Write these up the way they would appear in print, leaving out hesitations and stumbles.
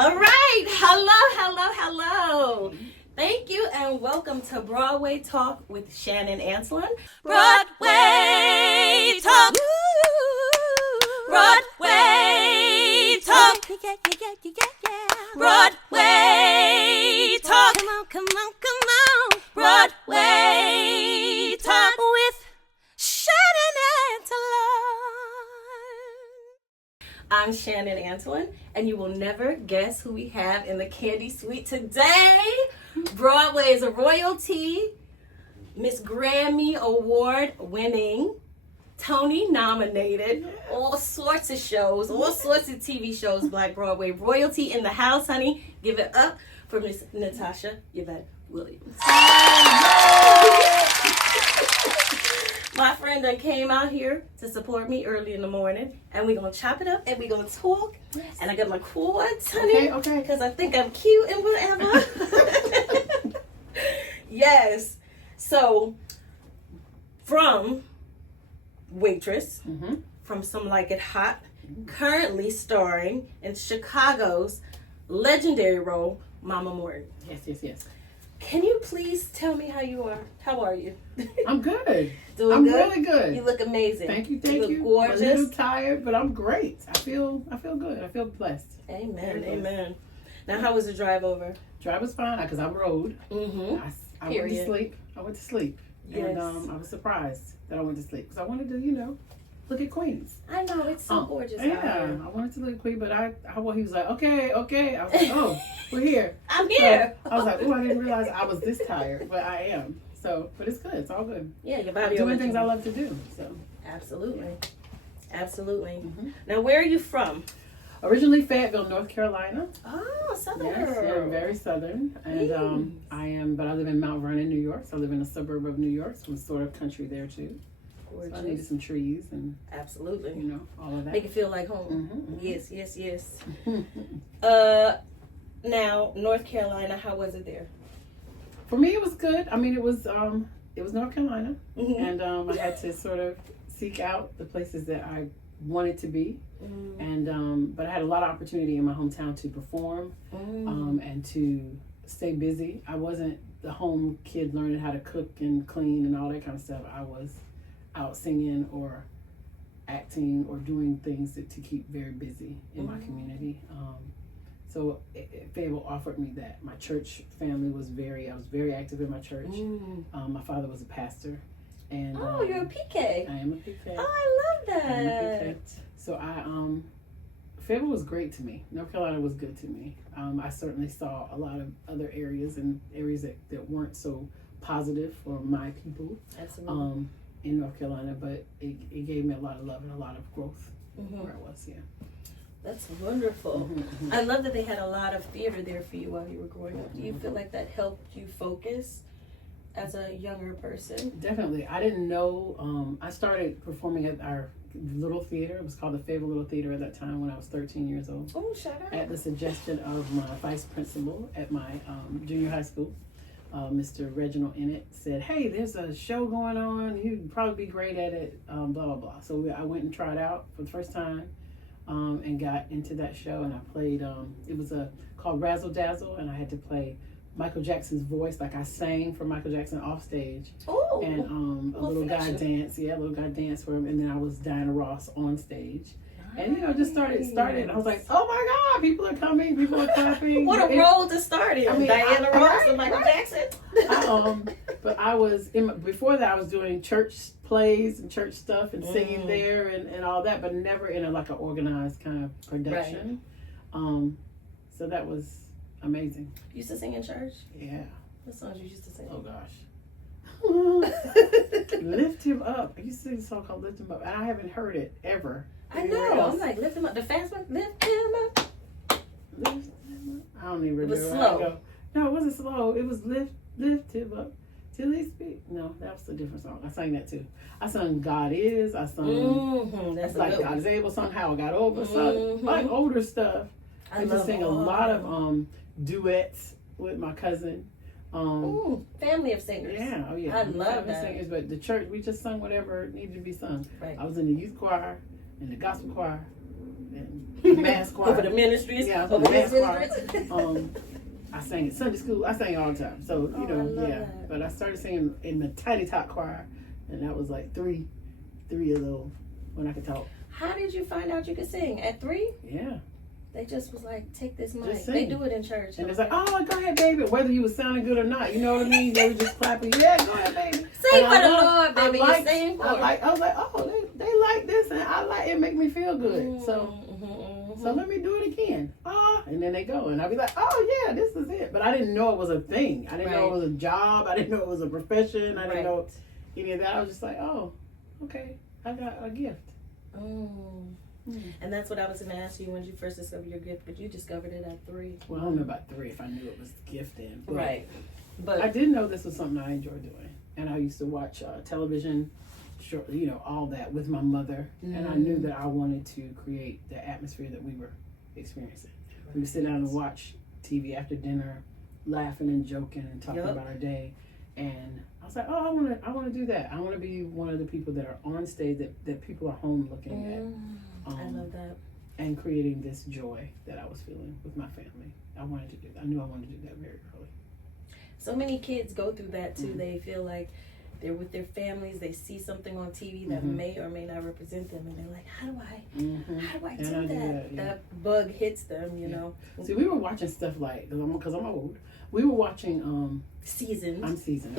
All right. Hello. Thank you and welcome to Broadway Talk with Shannon Antalan. Broadway Talk. Broadway Talk. Broadway Talk. Come on. Broadway Talk with Shannon Antalan. I'm Shannon Antalan, and you will never guess who we have in the candy suite today. Broadway is a royalty, Miss Grammy Award winning, Tony nominated, all sorts of shows, all sorts of TV shows, Black Broadway royalty in the house, honey. Give it up for Miss Natasha Yvette Williams. My friend done came out here to support me early in the morning, and we're gonna chop it up and we're gonna talk. Yes. And I got my cords, honey, okay, because I think I'm cute and whatever. Yes. So, from waitress, from Some Like It Hot, currently starring in Chicago's legendary role, Mama Morton. Yes. Can you please tell me how you are? How are you? I'm good. Doing good? Really good. You look amazing. Thank you. You look gorgeous. I'm a little tired, but I'm great. I feel good. I feel blessed. Amen. Now, how was the drive over? Drive was fine because I rode. I went to sleep. Yes. And I was surprised that I went to sleep because I wanted to, look at Queens. I know, it's so gorgeous. Yeah, I wanted to look at Queens, but he was like, okay. I was like, oh, we're here. I'm here. So I was like, oh, I didn't realize I was this tired, but I am. So, but it's good. It's all good. Yeah, your body. Doing things I love to do. So. Absolutely. Now, where are you from? Originally Fayetteville, North Carolina. Oh, Southern. Yes, yeah, very Southern. And but I live in Mount Vernon, New York. So I live in a suburb of New York, so I'm sort of country there too. Gorgeous. So I needed some trees and absolutely, all of that. Make it feel like home. Yes. Now, North Carolina, how was it there? For me, it was good. I mean, it was North Carolina, and I had to sort of seek out the places that I wanted to be, and but I had a lot of opportunity in my hometown to perform, and to stay busy. I wasn't the home kid learning how to cook and clean and all that kind of stuff. I was out singing or acting or doing things to keep very busy in my community. So Fayetteville offered me that. My church family I was very active in my church. My father was a pastor. And you're a PK. I am a PK. Oh, I love that. I am a PK. So Fayetteville was great to me. North Carolina was good to me. I certainly saw a lot of other areas that weren't so positive for my people. Absolutely. In North Carolina, but it gave me a lot of love and a lot of growth where I was. Yeah. That's wonderful. I love that they had a lot of theater there for you while you were growing up. Do you feel like that helped you focus as a younger person? Definitely. I didn't know. I started performing at our little theater. It was called the Fayetteville Little Theater at that time when I was 13 years old. Oh, shout out. At the suggestion of my vice principal at my junior high school. Mr. Reginald Innett said, hey, there's a show going on. You'd probably be great at it, blah, blah, blah. So I went and tried out for the first time and got into that show. And I played, it was called Razzle Dazzle. And I had to play Michael Jackson's voice. Like I sang for Michael Jackson off stage. Oh, and a little guy danced. Yeah, a little guy danced for him. And then I was Diana Ross on stage. And just started. I was like, oh my God, people are coming, people are clapping. What a role to start in. Diana Ross and Michael Jackson. But I was, before that I was doing church plays and church stuff and singing there and all that, but never in an organized kind of production. Right. So that was amazing. You used to sing in church? Yeah. What songs you used to sing? Oh gosh. Lift Him Up. I used to sing a song called Lift Him Up, and I haven't heard it ever. I know. I'm like, lift him up. The fast one, lift him up. Lift him up. I don't even remember. It was slow. No, it wasn't slow. It was lift him up till he speak. No, that was a different song. I sang that too. I sung God Is. I sung that's like God Is Able. Sung How I Got Over. Sung like older stuff. I just sang a lot of duets with my cousin. Family of singers. Yeah, oh yeah. I love that. Singers, but the church, we just sung whatever needed to be sung. Right. I was in the youth choir, in the gospel choir, and mass choir. Over the ministries. Yeah, over the mass choir. ministries. I sang at Sunday school. I sang all the time. So, I love that. But I started singing in the tiny top choir, and that was like three years old when I could talk. How did you find out you could sing? At 3? Yeah. They just was like, take this mic. Just sing. They do it in church. And it's like, oh, go ahead, baby. Whether you was sounding good or not, you know what I mean? They were just clapping. Yeah, go ahead, baby. Sing And for the Lord, baby. You sing for I was like, oh, they like this, and I like it. Make me feel good. So let me do it again. And then they go, and I'll be like, oh yeah, this is it. But I didn't know it was a thing. I didn't know it was a job. I didn't know it was a profession. I didn't know any of that. I was just like, oh, okay, I got a gift. And that's what I was going to ask you when you first discovered your gift, but you discovered it at 3. Well, I don't know about 3 if I knew it was gifted. But I did know this was something I enjoyed doing. And I used to watch television, all that with my mother. And I knew that I wanted to create the atmosphere that we were experiencing. We would sit down and watch TV after dinner, laughing and joking and talking about our day. And I was like, oh, I want to do that. I want to be one of the people that are on stage that people are home looking at. I love that. And creating this joy that I was feeling with my family. I wanted to do that. I knew I wanted to do that very early. So many kids go through that too. They feel like they're with their families. They see something on TV that may or may not represent them, and they're like, "How do I do that?" That bug hits them, you know. See, we were watching stuff like because I'm old. We were watching Seasons. I'm seasoned.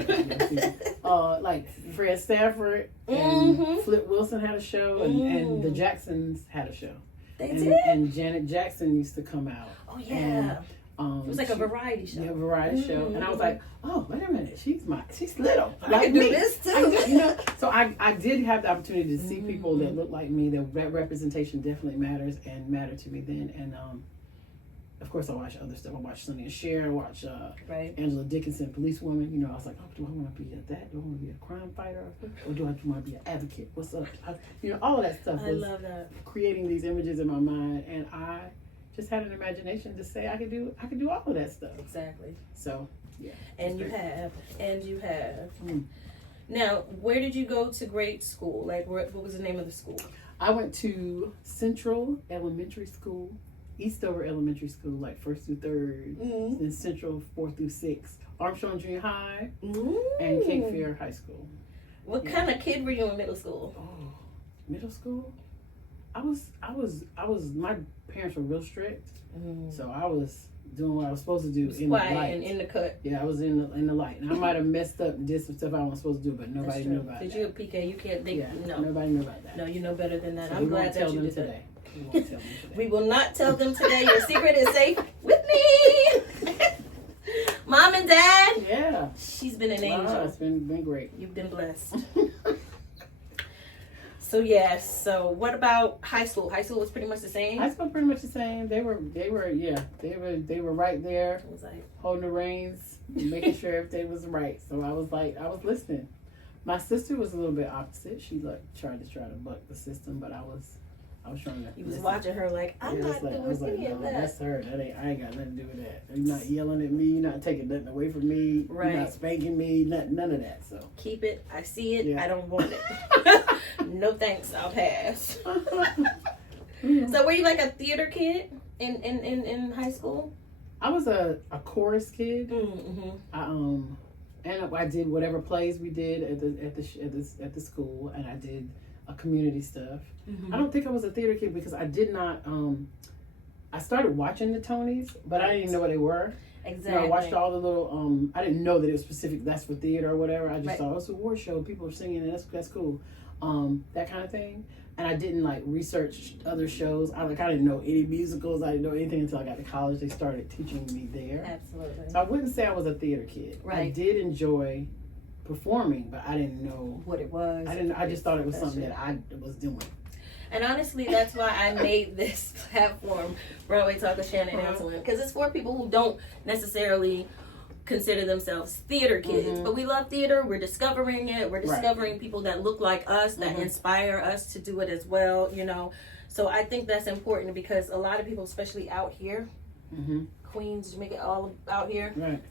Like Fred Stafford and Flip Wilson had a show, and the Jacksons had a show. They did. And Janet Jackson used to come out. Oh yeah. And, it was like a variety show. Yeah, a variety show. And I was like, oh, wait a minute, she's little. I can do this too. So I did have the opportunity to see people that look like me. That representation definitely matters and mattered to me then. And of course, I watch other stuff. I watch Sonny and Cher. I watch Angela Dickinson, Policewoman. I was like, oh, do I want to be that? Do I want to be a crime fighter? Or do I want to be an advocate? What's up? All of that stuff was love that. Creating these images in my mind. And I just had an imagination to say I could do all of that stuff. Exactly. So, yeah. And you have. Now, where did you go to grade school? Like, what was the name of the school? I went to Central Elementary School, Eastover Elementary School, like 1st through 3rd, then Central 4th through 6th, Armstrong Junior High, and Cape Fear High School. What kind of kid were you in middle school? Oh, middle school? I was. My parents were real strict, so I was doing what I was supposed to do in the light. And in the cut. Yeah, I was in the light, and I might have messed up and did some stuff I wasn't supposed to do, but nobody knew about Did that. you a PK? You can't. No, nobody knew about that. No, you know better than that. So I'm glad that you did today. that. We won't tell them today. We will not tell them today. Your secret is safe with me. Mom and Dad. Yeah. She's been an angel. It's been great. You've been blessed. So yes. So what about high school? High school was pretty much the same. High school pretty much the same. They were right there, It was like holding the reins, making sure everything was right. So I was listening. My sister was a little bit opposite. She tried to buck the system, but I was trying to. you was listen. watching her like I'm not doing any of that. That's her. I ain't got nothing to do with that. You're not yelling at me. You're not taking nothing away from me. Right. You're not spanking me. None of that. So Keep it. I see it. Yeah. I don't want it. No thanks. I'll pass. So were you like a theater kid in high school? I was a chorus kid. Mm-hmm. And I did whatever plays we did at the school, and I did community stuff. I don't think I was a theater kid because I did not. I started watching the Tonys, but I didn't even know what they were. Exactly. I watched all the little. I didn't know that it was specific. That's for theater or whatever. I just thought it's a award show. People are singing, and that's cool. That kind of thing. And I didn't research other shows. I didn't know any musicals. I didn't know anything until I got to college. They started teaching me there. Absolutely. So I wouldn't say I was a theater kid. Right. I did enjoy performing, but I didn't know what it was. I just thought it was something that I was doing. And honestly, that's why I made this platform, Broadway Talk with Shannon and Antalan, because it's for people who don't necessarily consider themselves theater kids, but we love theater. We're discovering it. We're discovering people that look like us, that inspire us to do it as well, So I think that's important because a lot of people, especially out here, Queens, Jamaica, all out here. Right.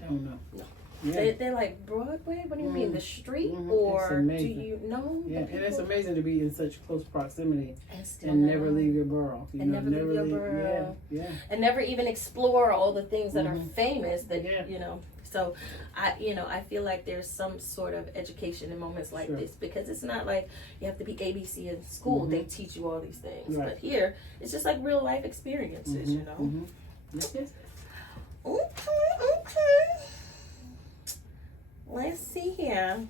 Don't know. No. Yeah. They're like, Broadway? What do you mean, the street? It's Or do amazing. you know? Yeah, and it's amazing to be in such close proximity still and not never know. leave your borough. You And know, never leave your borough. Yeah. And never even explore all the things that are famous that, Yeah. you know. So, I feel like there's some sort of education in moments like Sure. this, because it's not like you have to be ABC in school. They teach you all these things. Right. But here, it's just like real life experiences, you know. Yes. Okay. Let's see here.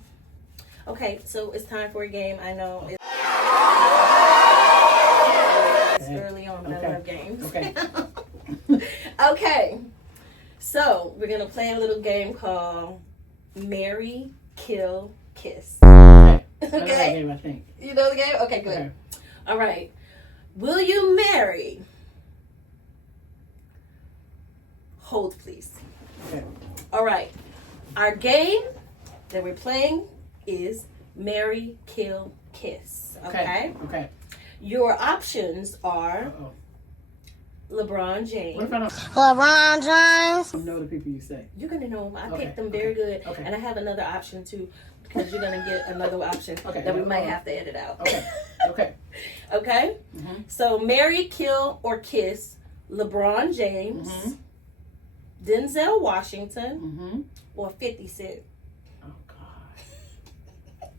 Okay, so it's time for a game. I know it's early on, but I love games. Okay. Okay. So we're gonna play a little game called Marry, Kill, Kiss. Okay. I know that Okay. game, I think. You know the game? Okay, good. Okay. All right. Will you marry? Hold, please. Okay. All right. Our game that we're playing is Marry, Kill, Kiss. Okay? Okay. Your options are Uh-oh. LeBron James. What if I don't LeBron James. know the people you say? You're going to know them. I Okay, picked them very good. okay. And I have another option too, because you're going to get another option Okay, that we well, might well. have to edit out. Okay. Okay. Okay? Mhm. So, marry, kill, or kiss LeBron James, Denzel Washington, Mm-hmm. or 50 Cent. Oh God.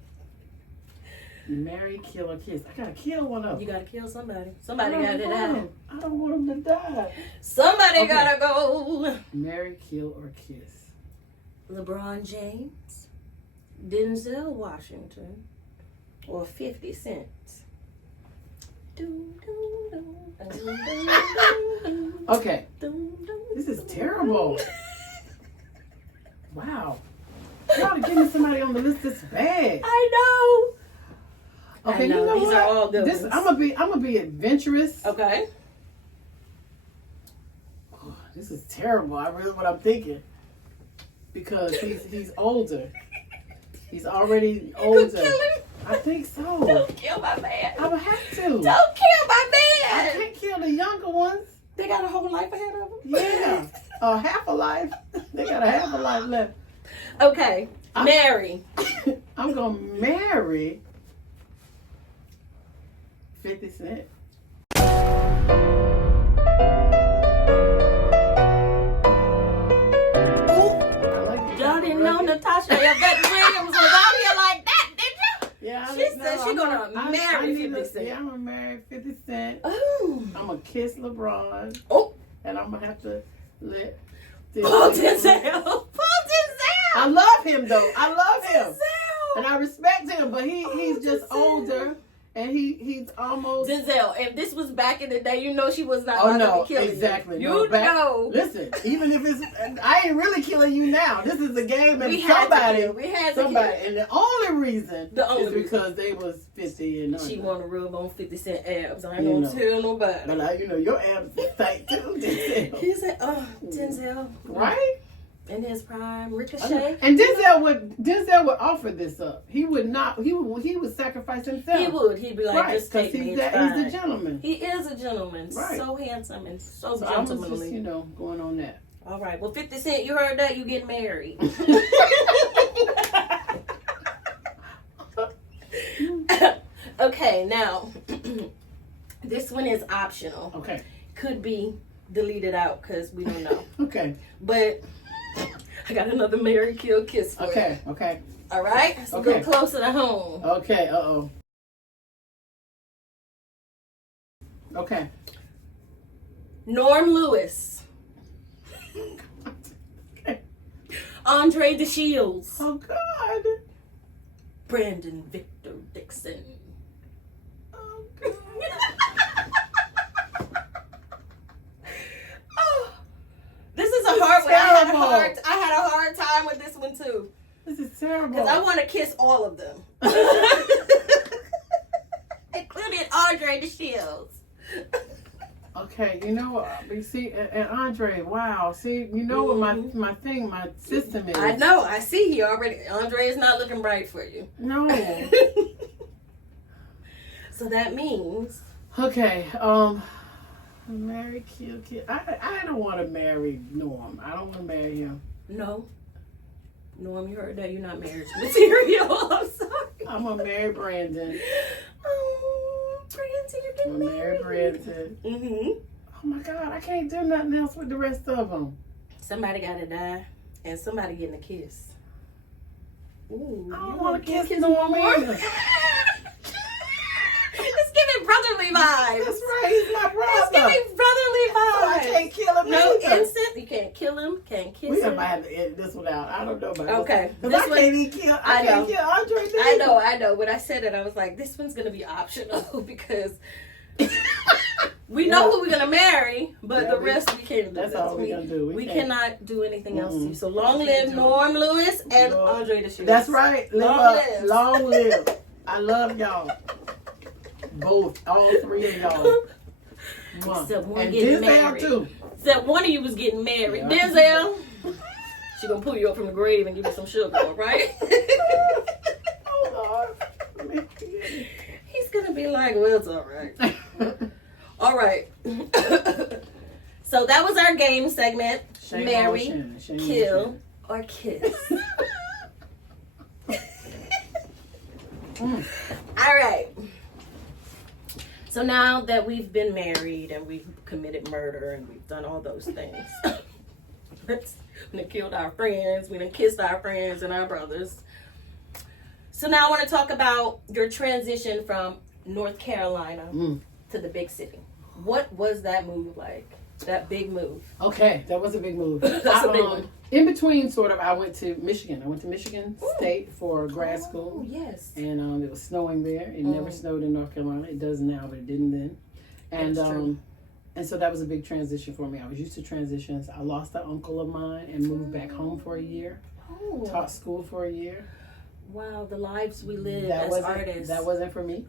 Marry, kill, or kiss. I gotta kill one of them. You got to kill somebody. Somebody got to die. I don't want them to die. Somebody Okay. got to go. Marry, kill, or kiss. LeBron James, Denzel Washington, or 50 Cent. Okay. This is terrible. Wow. You ought to give me somebody on the list that's bad. I know. Okay, I know. you know These what? are all good This ones. I'm gonna be adventurous. Okay. Oh, this is terrible. I really what I'm thinking. Because he's older. He's already older. You could kill him. I think so. Don't kill my man. I would have to. Don't kill my I man. can't kill the younger ones. They got a whole life ahead of them. Yeah. Half a life. They got a half a life left. Okay. Marry. I'm gonna marry 50 Cent. I like it. Y'all didn't know Natasha Yvette Williams was out here like that, did you? Yeah, She said she gonna marry 50 Cent. Yeah, I'm gonna marry 50 Cent. Ooh. I'm gonna kiss LeBron. Oh. And I'm gonna have to let Paul Denzel. Paul Denzel. I love him though. I love him. Denzel. And I respect him, but he's just older and he's almost Denzel, if this was back in the day, you know she was not Oh about no, to be killing exactly. you. No, You know. Listen, even if it's, I ain't really killing you now. This is a game, and We had to somebody, kill. We had to somebody, kill. and the only reason The only is because they was 50 and under. She want to rub on 50 Cent abs. I ain't You gonna know. tell nobody. But like, your abs is tight too, Denzel. He said, "Oh, Denzel, Right? in his prime, Ricochet." And Denzel would offer this up. He would not. He would sacrifice himself. He would. He'd be like, Right? "Just take me. He's It's he's fine." a gentleman. He is a gentleman. Right. So handsome and so So I was just, gentlemanly. going on that. All right. Well, 50 Cent, you heard that? You get married. Okay, now this one is optional. Okay. Could be deleted out because we don't know. Okay. But I got another marry, kill, kiss for you. Okay. Okay. All right? So Okay. go closer to home. Okay. Uh-oh. Okay. Norm Lewis. Okay. Andre DeShields. Oh God. Brandon Victor Dixon. Oh God. Oh, this is a hard one. I had a hard time with this one too. This is terrible. Because I want to kiss all of them. Including Andre DeShields. Okay, you know what? You see, and Andre, wow. See, you know what my system is. I know. I see he already. Andre is not looking bright for you. No. So that means. Okay. Marry, kill, kid. I don't want to marry Norm. I don't want to marry him. No. Norm, you heard that? You're not marriage material. I'm sorry. I'm gonna marry Brandon. Oh, Brandon, you're getting I'm gonna marry married. Brandon. Mm-hmm. Oh my God, I can't do nothing else with the rest of them. Somebody gotta die, and somebody getting a kiss. Ooh, I you don't want to kiss no no more. It's giving brotherly vibes. That's right, he's my brother. It's giving brotherly vibes. So I can't kill him. No either. instant. You can't kill him. Can't kiss We him. might have to edit this one out. I don't know about Okay. this. This Because I one- can't even kill. I know. can't kill Andre. I know. When I said it, I was like, this one's gonna be optional because we know who we're gonna marry, but Yeah, the rest we can't do. That's all we're gonna do. We can't. cannot do anything else to you. Mm-mm. So long We can't live do it. Norm Lewis and Lord. Andre the Shoes. That's right. Live Long up. live. Long live. I love y'all. Both. All three of y'all. Except one And getting Denzel married. too. Except one of you was getting married. Yeah. Denzel. She gonna pull you up from the grave and give you some sugar, right? Oh, Lord. He's gonna be like, well, it's all right. All right. So that was our game segment. Shame on Marry, Shannon. Shame on kill, Shannon. or kiss. Mm. All right. So now that we've been married and we've committed murder and we've done all those things, we done killed our friends, we done kissed our friends and our brothers. So now I want to talk about your transition from North Carolina to the big city. What was that move like? That big move? Okay, that was a big move. That's a big one. In between, sort of, I went to Michigan. I went to Michigan State for grad school. Oh, yes. And it was snowing there. It never snowed in North Carolina. It does now, but it didn't then. And That's true. and so that was a big transition for me. I was used to transitions. I lost an uncle of mine and moved back home for a year. Oh, Taught school for a year. wow, the lives we live That as wasn't artists. that wasn't for me.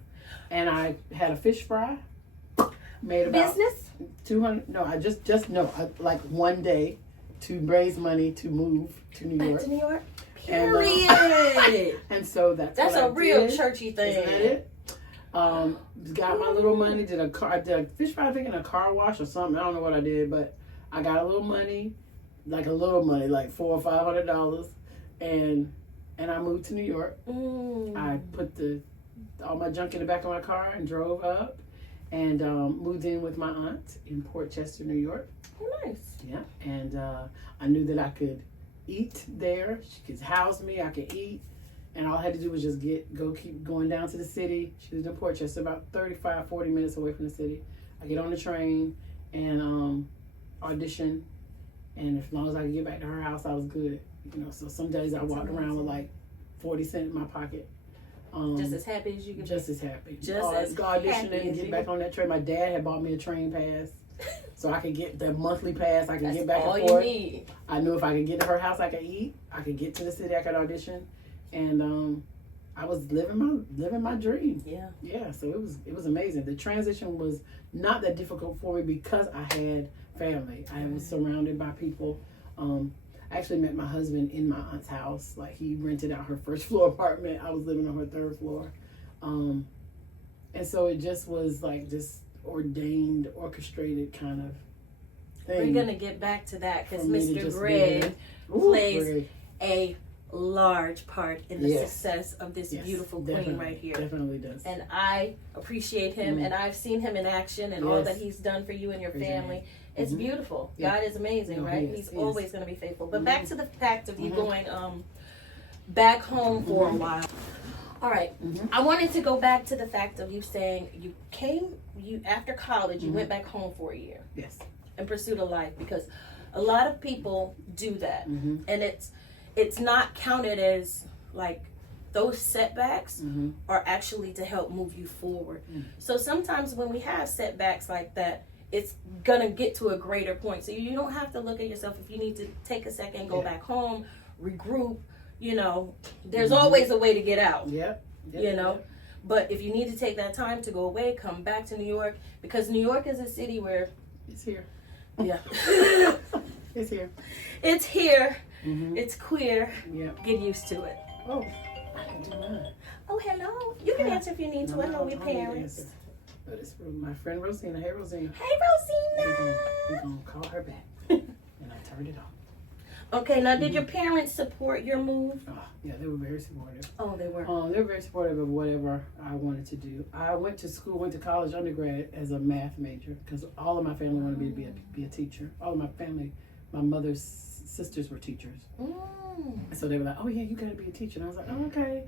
And I had a fish fry. Made about business? 200. No, like one day to raise money to move to New Back York. to New York? And, Period. And so that's That's what a I real did. churchy thing. Isn't that it? Got my little money. Did a fish fry, I think, in a car wash or something. I don't know what I did, but I got a little money, like $400 or $500, and I moved to New York. I put all my junk in the back of my car and drove up, and moved in with my aunt in Port Chester, New York. Oh, nice. Yeah, and I knew that I could eat there. She could house me. I could eat. And all I had to do was just keep going down to the city. She lived in Port Chester, about 35, 40 minutes away from the city. I get on the train and audition. And as long as I could get back to her house, I was good. You know, so some days I walked around with like 40 cents in my pocket. Just as happy as you can Just as happy. Just as go auditioning happy and as get you back on that train. My dad had bought me a train pass. So I could get the monthly pass. I could That's get back all and forth. you need. I knew if I could get to her house, I could eat. I could get to the city, I could audition. And I was living my dream. Yeah. Yeah, so it was amazing. The transition was not that difficult for me because I had family. I was surrounded by people. I actually met my husband in my aunt's house. Like, he rented out her first floor apartment. I was living on her third floor. And so it just was like this orchestrated kind of thing. We're going to get back to that because For me to Mr. just Greg live. plays Greg. a large part in the Yes. success of this Yes, beautiful definitely, queen right here. Definitely does. And I appreciate him, and I've seen him in action and all Yes. that he's done for you and your Appreciate family. It's beautiful. Yeah. God is amazing, No, right? he is. He's He is. always going to be faithful. But back to the fact of you going back home for a while. All right. I wanted to go back to the fact of you saying you after college, you went back home for a year. Yes. And pursued a life, because a lot of people do that, and it's not counted as like those setbacks are actually to help move you forward. So sometimes when we have setbacks like that, it's gonna get to a greater point. So you don't have to look at yourself. If you need to take a second, go back home, regroup. You know, there's always a way to get out. Yep. You know, but if you need to take that time to go away, come back to New York, because New York is a city where It's here. yeah. It's here. It's here. It's queer. Yep. Get used to it. Oh, I can do mine. Oh, hello. You can answer if you need to. I know we're parents. But it's from my friend Rosina. Hey, Rosina. Hey, Rosina. We're gonna call her back. And I turned it off. Okay, now did your parents support your move? Oh, yeah, they were very supportive. Oh, they were. They were very supportive of whatever I wanted to do. I went to college, undergrad, as a math major because all of my family wanted me to be a teacher. All of my family, my mother's sisters were teachers. So they were like, "Oh yeah, you got to be a teacher." And I was like, "Oh, okay."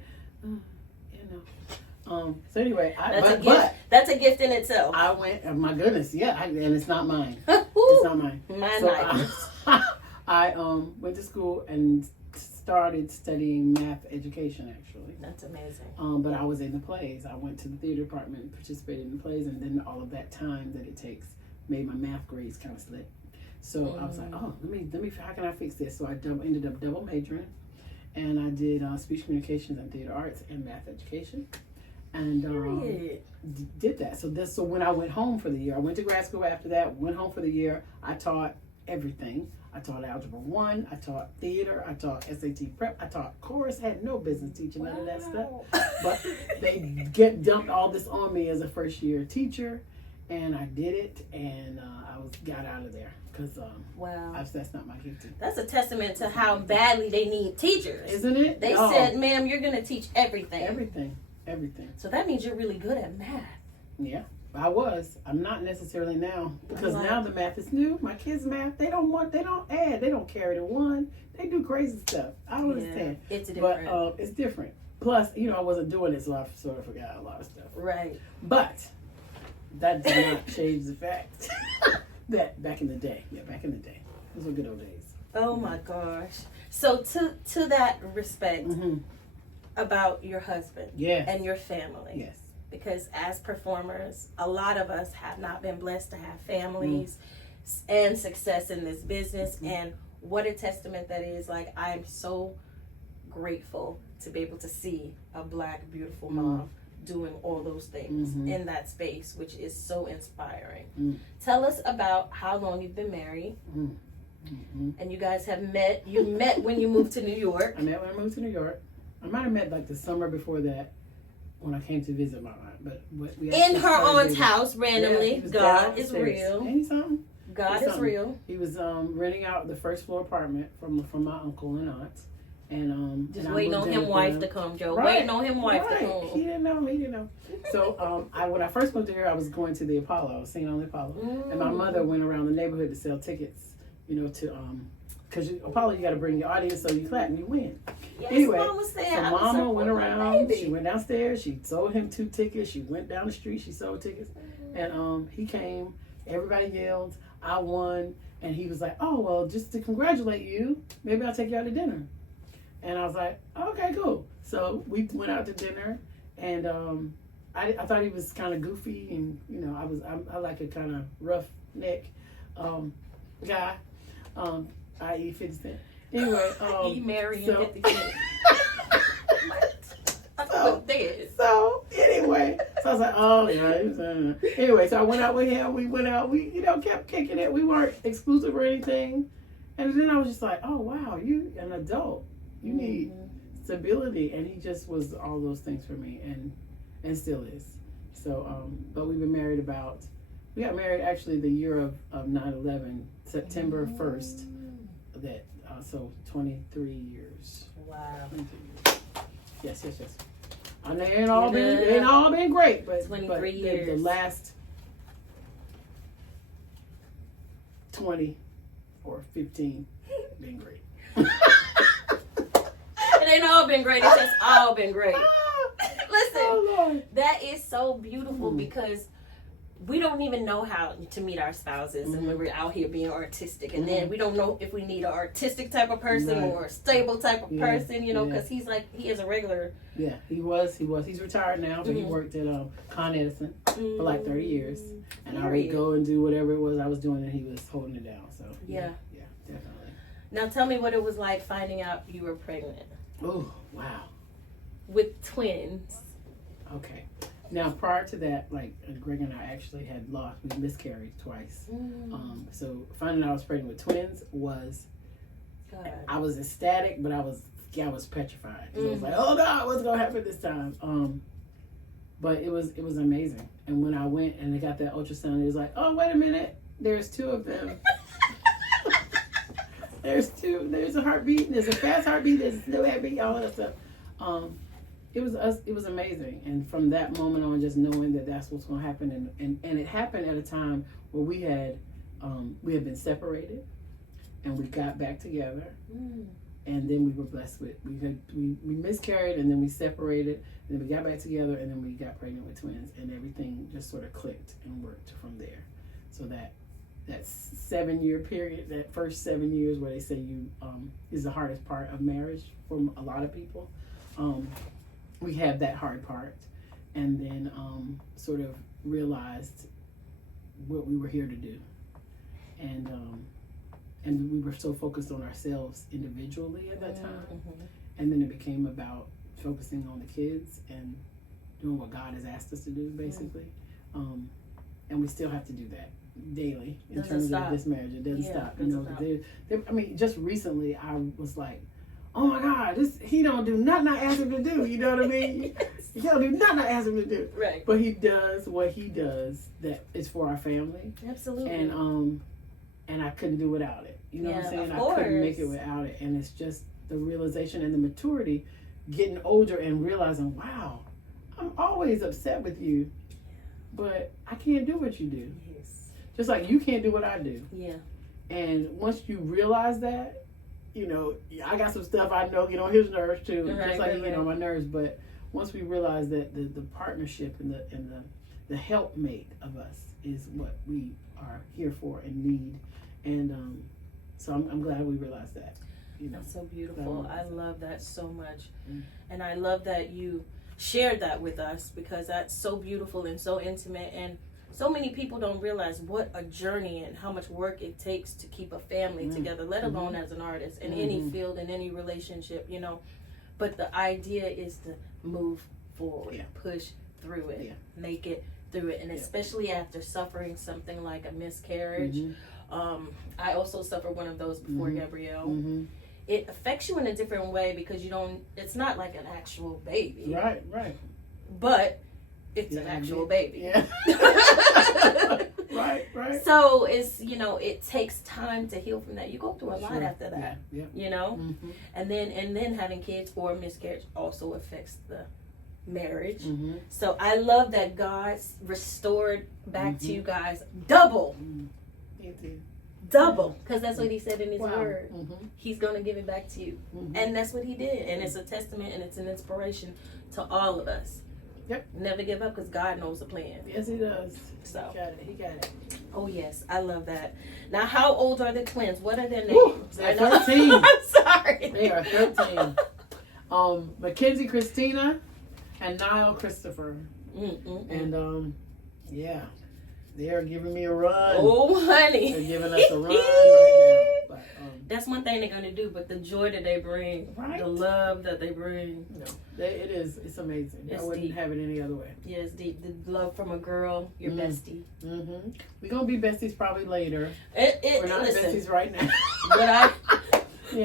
So anyway, That's a gift in itself. I went. Oh, my goodness, yeah, and it's not mine. It's not mine. I went to school and started studying math education. Actually, that's amazing. But I was in the plays. I went to the theater department, participated in the plays, and then all of that time that it takes made my math grades kind of slip. So I was like, oh, let me. How can I fix this? So I ended up double majoring, and I did speech communications and theater arts and math education. And did that. So when I went home for the year, I went to grad school after that, went home for the year, I taught everything. I taught Algebra 1, I taught theater, I taught SAT prep, I taught chorus, had no business teaching none of that stuff. But they dumped all this on me as a first year teacher, and I did it, and I got out of there. Because that's not my gifting. That's a testament to how badly they need teachers. Isn't it? They said, ma'am, you're going to teach everything. Everything. So that means you're really good at math. Yeah, I was. I'm not necessarily now because now the math is new. My kids' math, they don't add, they don't carry the one. They do crazy stuff. I don't understand. It's different. But it's different. Plus, I wasn't doing it, so I sort of forgot a lot of stuff. Right. But that did not change the fact that back in the day, those were good old days. Oh my gosh. So to that respect. About your husband and your family. Yes. Because as performers, a lot of us have not been blessed to have families and success in this business. And what a testament that is. Like, I'm so grateful to be able to see a Black, beautiful mom doing all those things in that space, which is so inspiring. Tell us about how long you've been married. And you guys have met. You met when you moved to New York. I met when I moved to New York. I might have met like the summer before that when I came to visit my aunt. But we in her aunt's house randomly. God is real. Ain't something? God is real. He was renting out the first floor apartment from my uncle and aunt. And just waiting on him wife to come, Joe. Right. Waiting on him wife to come. He didn't know. So when I first moved here, I was going to the Apollo. I was singing on the Apollo. And my mother went around the neighborhood to sell tickets, to because Apollo, you got to bring your audience so you clap and you win. Yes, anyway, Mama said, so Mama went around. She went downstairs. She sold him 2 tickets. She went down the street. She sold tickets, and he came. Everybody yelled. I won, and he was like, "Oh well, just to congratulate you, maybe I'll take you out to dinner." And I was like, "Okay, cool." So we went out to dinner, and I thought he was kind of goofy, and I like a kind of roughneck guy. I.e. 50 Cent. Anyway, he married 50 Cent. So anyway, I was like, oh yeah. Anyway, so I went out with him. We went out. We kept kicking it. We weren't exclusive or anything. And then I was just like, oh wow, you an adult. You need stability. And he just was all those things for me, and still is. So, but we've been married we got married actually the year of 9/11, September 1st. That so 23 years. Wow. 23 years. Yes. And they ain't all been great, but 23 years. The last 20 or 15 been great. It ain't all been great. It's just all been great. Listen, that is so beautiful because we don't even know how to meet our spouses, and when we're out here being artistic, and then we don't know if we need an artistic type of person or a stable type of person, because he is a regular. Yeah, he was. He's retired now, but he worked at Con Edison for like 30 years, and I would go and do whatever it was I was doing, and he was holding it down. So yeah, definitely. Now tell me what it was like finding out you were pregnant. Oh wow! With twins. Okay. Now, prior to that, like Greg and I actually had we miscarried twice. So finding out I was pregnant with twins was, I was ecstatic, but I was petrified. I was like, oh God, what's gonna happen this time? But it was amazing. And when I went and they got that ultrasound, it was like, oh wait a minute, there's 2 of them. There's 2. there's a heartbeat, there's a fast heartbeat, there's a slow heartbeat, all that stuff. It was amazing. And from that moment on, just knowing that that's what's going to happen. And it happened at a time where we had been separated and we got back together. And then we were blessed with, we miscarried and then we separated and then we got back together and then we got pregnant with twins and everything just sort of clicked and worked from there. So that 7-year period, that first 7 years where they say is the hardest part of marriage for a lot of people. We had that hard part and then sort of realized what we were here to do. And we were so focused on ourselves individually at that time. And then it became about focusing on the kids and doing what God has asked us to do, basically. And we still have to do that daily in terms of this marriage. It doesn't stop. I mean, just recently I was like, oh my God, he don't do nothing I ask him to do. You know what I mean? He don't do nothing I ask him to do. Right. But he does what he does that is for our family. Absolutely. And I couldn't do without it. You know what I'm saying? Of course. I couldn't make it without it. And it's just the realization and the maturity, getting older and realizing, wow, I'm always upset with you, but I can't do what you do. Yes. Just like you can't do what I do. Yeah. And once you realize that, I got some stuff I know, his nerves too. Right, just like, right. My nerves. But once we realize that the partnership and the helpmate of us is what we are here for and need. And so I'm glad we realized that. That's so beautiful. I love that so much. And I love that you shared that with us because that's so beautiful and so intimate. And so many people don't realize what a journey and how much work it takes to keep a family together, let alone as an artist in any field, in any relationship, But the idea is to move forward, push through it, make it through it. And especially after suffering something like a miscarriage. I also suffered one of those before Gabrielle. It affects you in a different way because it's not like an actual baby. Right. But it's an actual baby. Yeah. Right. So it's, it takes time to heal from that. You go through a lot after that, and then having kids or miscarriage also affects the marriage. So I love that God restored back to you guys double. Double, because that's what he said in his word. He's going to give it back to you. And that's what he did. And it's a testament and it's an inspiration to all of us. Yep. Never give up because God knows the plan. Yes, he does. So He got it. Oh, yes. I love that. Now, how old are the twins? What are their names? They're 13. I'm sorry. They are 13. Mackenzie Christina and Niall Christopher. And, they are giving me a run. Oh, honey. They're giving us a run right now. But, that's one thing they're going to do, but the joy that they bring, the love that they bring. It's amazing. I wouldn't deep. have it any other way. Yeah, it's deep. The love from a girl, your bestie. We're going to be besties probably later. We're not besties right now.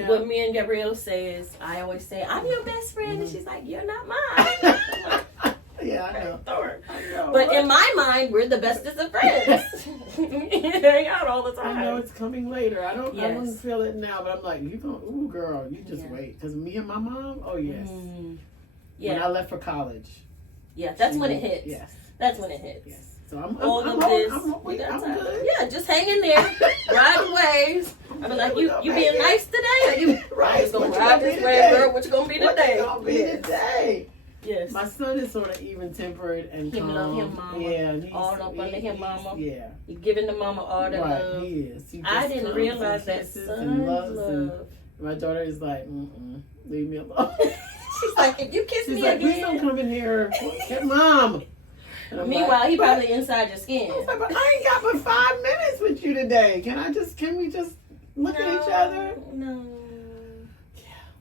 What me and Gabrielle say is, I always say, I'm your best friend. And she's like, you're not mine. Yeah, I know. But in my mind, we're the bestest of friends. We hang out all the time. I know it's coming later. I don't feel it now, but I'm like, ooh, girl, you just wait. Because me and my mom, oh, yes. When I left for college. Yeah, that's when it hits. Yes. That's when it hits. Yes. So I'm good. Yeah, just hang in there. Ride the waves. I be like, you being nice today? Or you just going to ride this wave, girl? What you going to be today? What you going to be today? Yes. My son is sort of even-tempered and calm. Love him, mama. Yeah. All up under him, mama. Yeah. You're giving the mama all the love. He is. He I didn't realize that son's love. My daughter is like, leave me alone. She's like, if you kiss me like, again. Please don't come in here. Get Mom. Meanwhile, he probably inside your skin. I was like, but I ain't got but 5 minutes with you today. Can we just look at each other? No.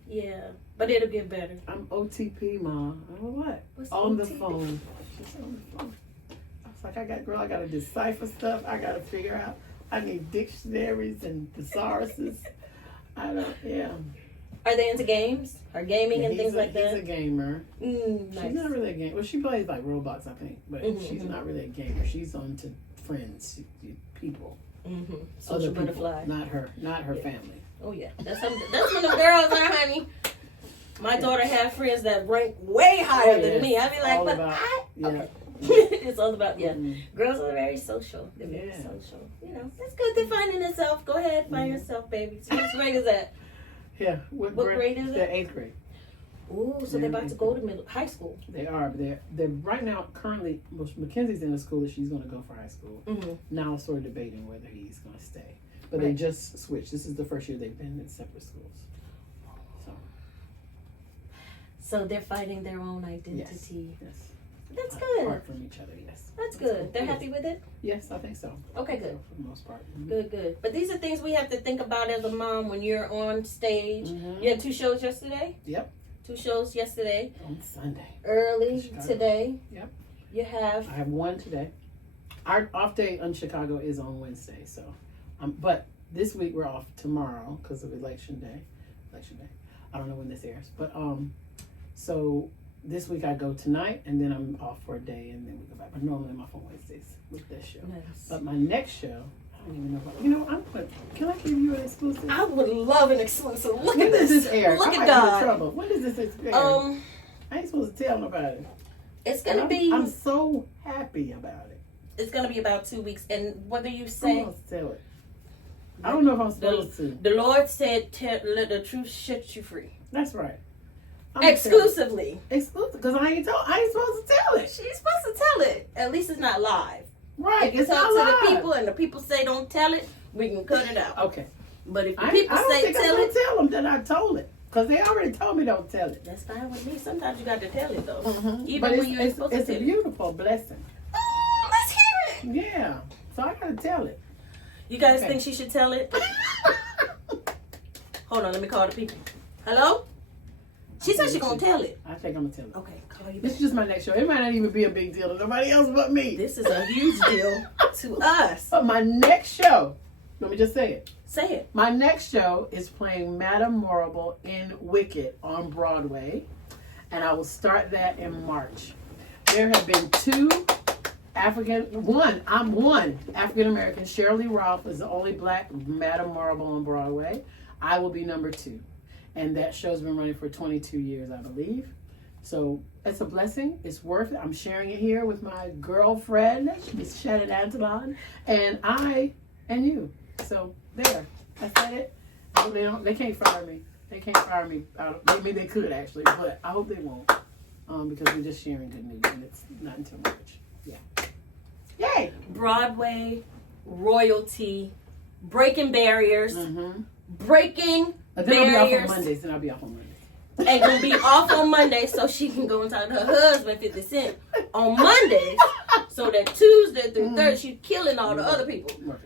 Yeah. But it'll get better. I'm OTP, Mom. What? What's on OTP? The phone. She's on the phone. I was like, I got to decipher stuff. I got to figure out. I need dictionaries and thesauruses. Are they into games or gaming and things like that? He's a gamer. Nice. She's not really a gamer. Well, she plays like Roblox, I think, but she's not really a gamer. She's on to friends, people. Social butterfly. Not her family. Oh yeah, that's when the girls are, honey. My daughter had friends that rank way higher than me. I be like, all but about, okay. It's all about Mm-hmm. Girls are very social. They're very social. You know, that's good. They're finding themselves. Go ahead, find yourself, baby. So what grade is that? Yeah. What grade is it? They're 8th grade. Ooh, so they're about to go to high school. They are, but they're right now currently. Mackenzie's in the school that she's going to go for high school. Mm-hmm. Now, sort of debating whether he's going to stay, but they just switched. This is the first year they've been in separate schools. So they're finding their own identity. Yes. That's good. Apart from each other, yes. That's good. They're happy with it? Yes, I think so. Okay, good. For the most part. Mm-hmm. Good. But these are things we have to think about as a mom when you're on stage. Mm-hmm. You had 2 shows yesterday? Yep. 2 shows yesterday. On Sunday. Early today. Yep. You have? I have 1 today. Our off day in Chicago is on Wednesday, so. But this week we're off tomorrow because of election day. I don't know when this airs, but so this week I go tonight, and then I'm off for a day, and then we go back. But normally I'm off on Wednesdays with this show. Nice. But my next show, I don't even know about. You know, can I give you an exclusive? I would love an exclusive. Look When at this. does this air? Look I at might get in God. trouble. When does this air? I ain't supposed to tell nobody. It's gonna be. I'm so happy about it. It's gonna be about 2 weeks, and whether you I'm say. supposed to tell it. I don't know if I'm supposed to. The Lord said, "Let the truth set you free." That's right. Exclusively. Exclusive, because I ain't supposed to tell it. She's supposed to tell it. At least it's not live. Right. If you It's talk not to live. the people and the people say don't tell it, we can cut it out. Okay. But if the I people don't say think tell I'm it, gonna tell them that I told it, because they already told me don't tell it. that's fine with me. Sometimes you got to tell it though, even But when you ain't supposed to it's tell a it. beautiful blessing. Oh, let's hear it. Yeah. So I gotta tell it. You guys Okay. think she should tell it? Hold on, let me call the people. Hello? She said she gonna tell it. I think I'm gonna tell it. Okay, call you This back. is just my next show. It might not even be a big deal to nobody else but me. This is a huge deal to us. But my next show, let me just say it. Say it. My next show is playing Madame Morrible in Wicked on Broadway, and I will start that in March. There have been I'm one African American. Shirley Lee Ralph is the only black Madame Morrible on Broadway. I will be number 2. And that show's been running for 22 years, I believe. So it's a blessing. It's worth it. I'm sharing it here with my girlfriend, Miss Shannon Antalan, and you. So there. I said it. They can't fire me. They can't fire me. I mean, they could actually, but I hope they won't. Because we're just sharing good news, and it's not until March. Yeah. Yay! Broadway, royalty, breaking barriers, breaking But then I'll be off barriers. on Mondays, and I'll be off on Mondays. And gonna be off on Monday so she can go and talk to her husband 50 Cent on Mondays. So that Tuesday through Thursday she's killing all the other people. Okay.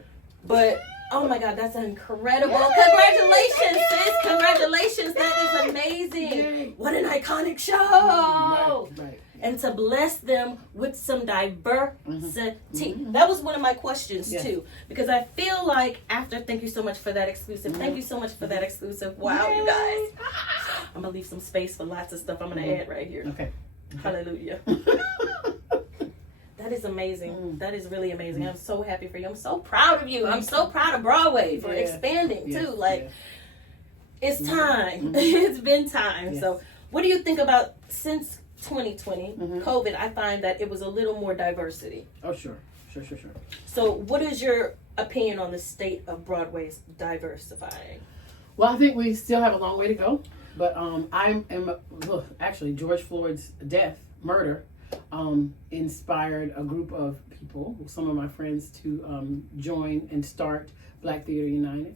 But oh my God, that's incredible! Congratulations, sis! Congratulations, that is amazing. Yay. What an iconic show! Right. And to bless them with some diversity. That was one of my questions too, because I feel like after, thank you so much for that exclusive. Thank you so much for that exclusive. Wow, you guys. I'm gonna leave some space for lots of stuff I'm gonna add right here. Okay. Hallelujah. That is amazing. That is really amazing. I'm so happy for you. I'm so proud of you. I'm so proud of Broadway for expanding too. Like, it's time. It's been time. Yes. So what do you think about, since 2020, COVID, I find that it was a little more diversity. Oh, sure. So what is your opinion on the state of Broadway's diversifying? Well, I think we still have a long way to go. But actually, George Floyd's murder, inspired a group of people, some of my friends, to join and start Black Theater United,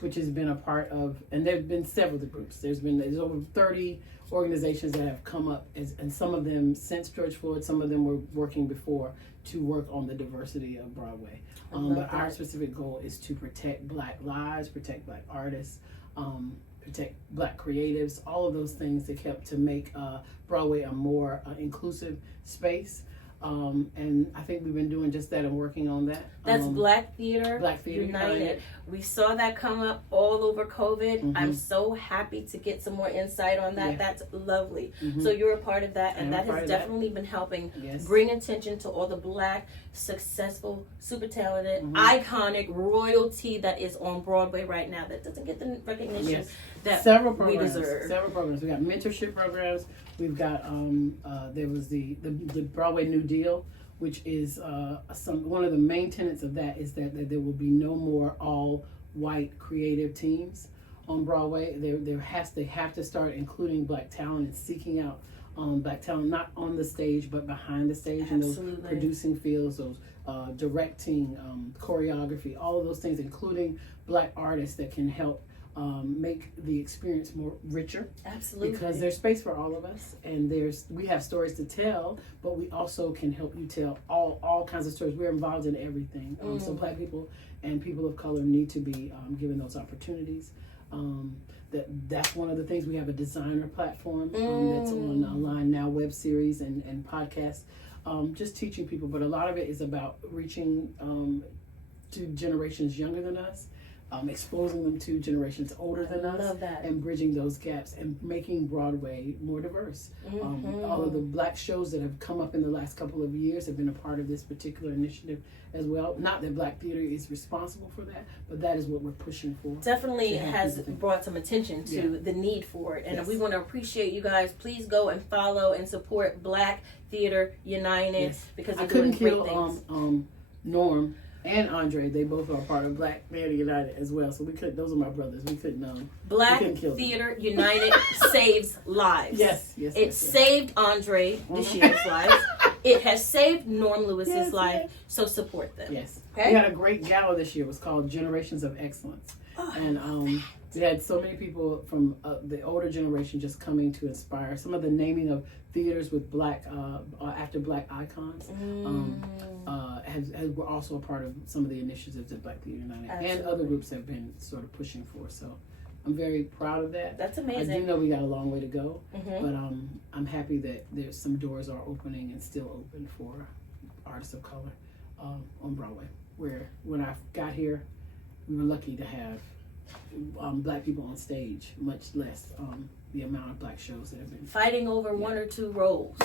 which has been a part of, and there have been several groups. There's over 30 organizations that have come up, and some of them since George Floyd, some of them were working before to work on the diversity of Broadway. But our specific goal is to protect Black lives, protect Black artists, protect Black creatives, all of those things that help to make Broadway a more inclusive space. And I think we've been doing just that and working on that. That's Black Theater United. United. We saw that come up all over COVID. I'm so happy to get some more insight on that. That's lovely. So you're a part of that, and that has definitely been helping bring attention to all the Black, successful, super talented, iconic royalty that is on Broadway right now that doesn't get the recognition that we deserve. Several programs. We got mentorship programs. We've got there was the Broadway New Deal, which is one of the main tenets of that is that there will be no more all white creative teams on Broadway. They have to start including Black talent and seeking out Black talent, not on the stage but behind the stage in those producing fields, those directing, choreography, all of those things, including Black artists that can help make the experience more richer. Absolutely. Because there's space for all of us, and we have stories to tell, but we also can help you tell all kinds of stories. We're involved in everything. So Black people and people of color need to be given those opportunities. That's one of the things. We have a designer platform that's on online now, web series and podcasts, just teaching people. But a lot of it is about reaching to generations younger than us, exposing them to generations older than us, and bridging those gaps and making Broadway more diverse. All of the Black shows that have come up in the last couple of years have been a part of this particular initiative as well. Not that Black theater is responsible for that, but that is what we're pushing for. Definitely has brought some attention to the need for it, and we want to appreciate you guys. Please go and follow and support Black Theater United because they're doing great things. Norm and Andre, they both are part of Black Theater United as well. So those are my brothers. We couldn't Black Theater United saves lives. It saved Andre DeShields' life. It has saved Norm Lewis's life. So support them. Okay? We had a great gala this year. It was called Generations of Excellence. And we had so many people from the older generation just coming to inspire. Some of the naming of theaters with Black, after Black icons, were also a part of some of the initiatives that Black Theater United and other groups have been sort of pushing for. So I'm very proud of that. That's amazing. I do know we got a long way to go, but I'm happy that there's some doors are opening and still open for artists of color on Broadway. Where when I got here, we were lucky to have Black people on stage, much less the amount of Black shows that have been fighting over one or two roles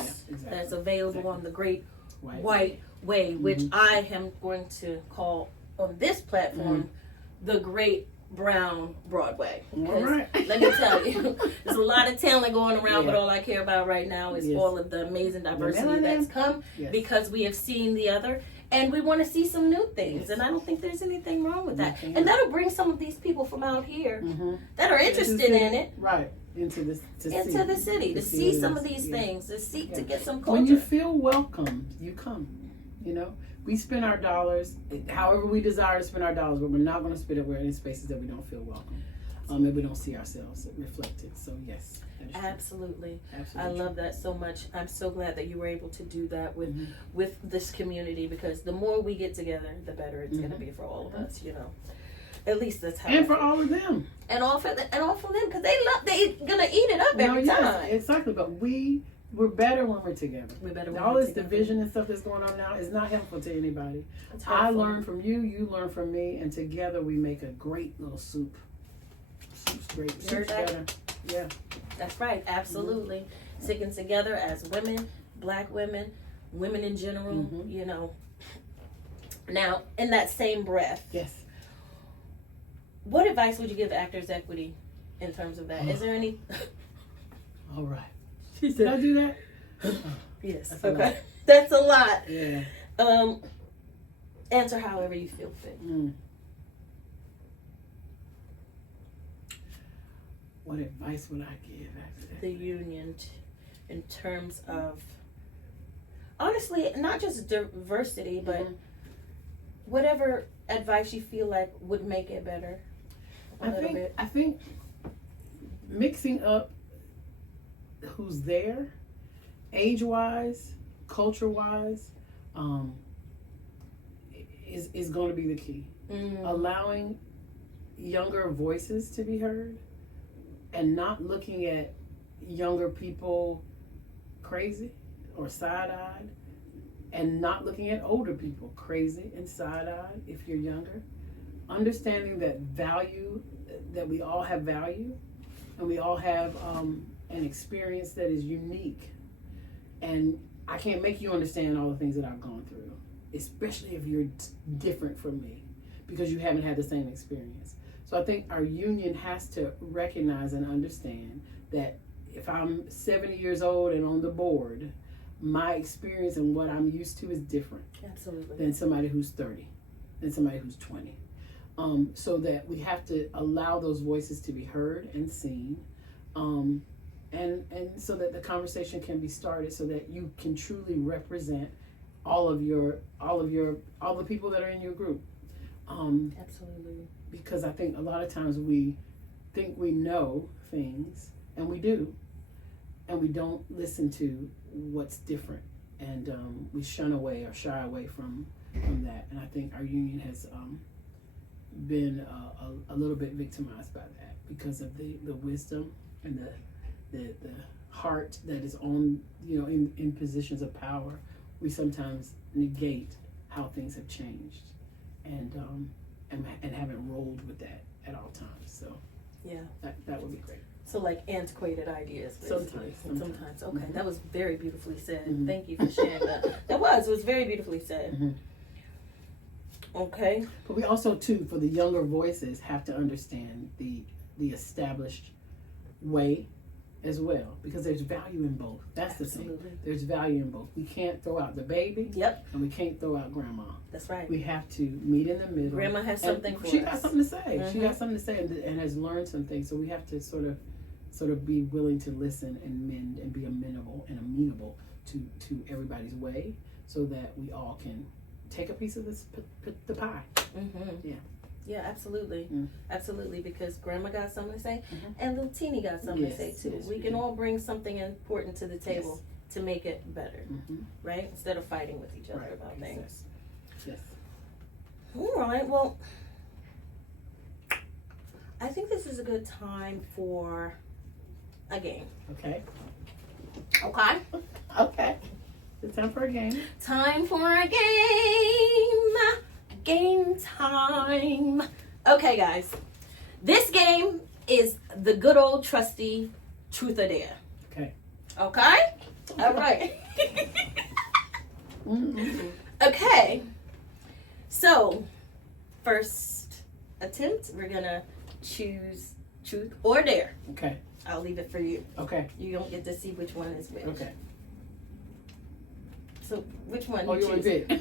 that's available on the Great White Way, which I am going to call on this platform the Great Brown Broadway. Let me tell you, there's a lot of talent going around, but all I care about right now is all of the amazing diversity that's come because we have seen the other. And we want to see some new things, and I don't think there's anything wrong with that. And that'll bring some of these people from out here that are interested in it, into the city to see some of these things, to seek to get some culture. When you feel welcome, you come. You know, we spend our dollars however we desire to spend our dollars, but we're not going to spend it in spaces that we don't feel welcome, and we don't see ourselves reflected. So yes. Absolutely. I love that so much. I'm so glad that you were able to do that with this community, because the more we get together, the better it's going to be for all of us, you know. At least that's how. And for all of them. And all for them, because they're going to eat it up every time. Exactly. But we're better when we're together. All this division and stuff that's going on now is not helpful to anybody. I learn from you, you learn from me, and together we make a great little soup. Soup's great. Soup's better. Yeah. That's right, absolutely. Sticking together as women, Black women, women in general, you know. Now, in that same breath, what advice would you give Actors Equity in terms of that? Is there any? All right. Did I do that? Yes. Okay. That's a lot. Yeah. Answer however you feel fit. What advice would I give? The union in terms of, honestly, not just diversity, but whatever advice you feel like would make it better. I think mixing up who's there, age-wise, culture-wise, is going to be the key. Allowing younger voices to be heard, and not looking at younger people crazy or side-eyed, and not looking at older people crazy and side-eyed if you're younger. Understanding that we all have value, and we all have an experience that is unique. And I can't make you understand all the things that I've gone through, especially if you're different from me, because you haven't had the same experience. So I think our union has to recognize and understand that if I'm 70 years old and on the board, my experience and what I'm used to is different. Absolutely. Than somebody who's 30, than somebody who's 20. So that we have to allow those voices to be heard and seen, and so that the conversation can be started, so that you can truly represent all the people that are in your group. Absolutely. Because I think a lot of times we think we know things, and we do, and we don't listen to what's different, and we shun away or shy away from that. And I think our union has been a little bit victimized by that, because of the wisdom and the heart that is on, in positions of power. We sometimes negate how things have changed, and haven't rolled with that at all times. So yeah, that would be great. So like antiquated ideas. Basically. Sometimes. Okay, Mm-hmm. That was very beautifully said. Mm-hmm. Thank you for sharing that. It was very beautifully said. Mm-hmm. Okay. But we also, too, for the younger voices, have to understand the established way as well, because there's value in both. That's Absolutely. The thing. There's value in both. We can't throw out the baby. Yep. And we can't throw out grandma. That's right. We have to meet in the middle. Grandma has something for us. She got something to say. Mm-hmm. She got something to say, and has learned some things. So we have to sort of be willing to listen and mend and be amenable to everybody's way, so that we all can take a piece of the pie. Mm-hmm. Yeah. Yeah, absolutely. Mm. Absolutely, because grandma got something to say, Mhm. and little teeny got something to say Yes, too. yes, We we can do. all bring something important to the table to make it better, Mm-hmm. right? Instead of fighting with each other Right. about things. Yes. All right, well, I think this is a good time for a game. Okay. Okay? Okay. It's time for a game. Time for a game. Game time. Okay, guys. This game is the good old trusty truth or dare. Okay. Okay? All right. Mm-hmm. Okay. So, first attempt, we're going to choose truth or dare. Okay. I'll leave it for you. Okay. You don't get to see which one is which. Okay. So, which one Oh, you you want choose? to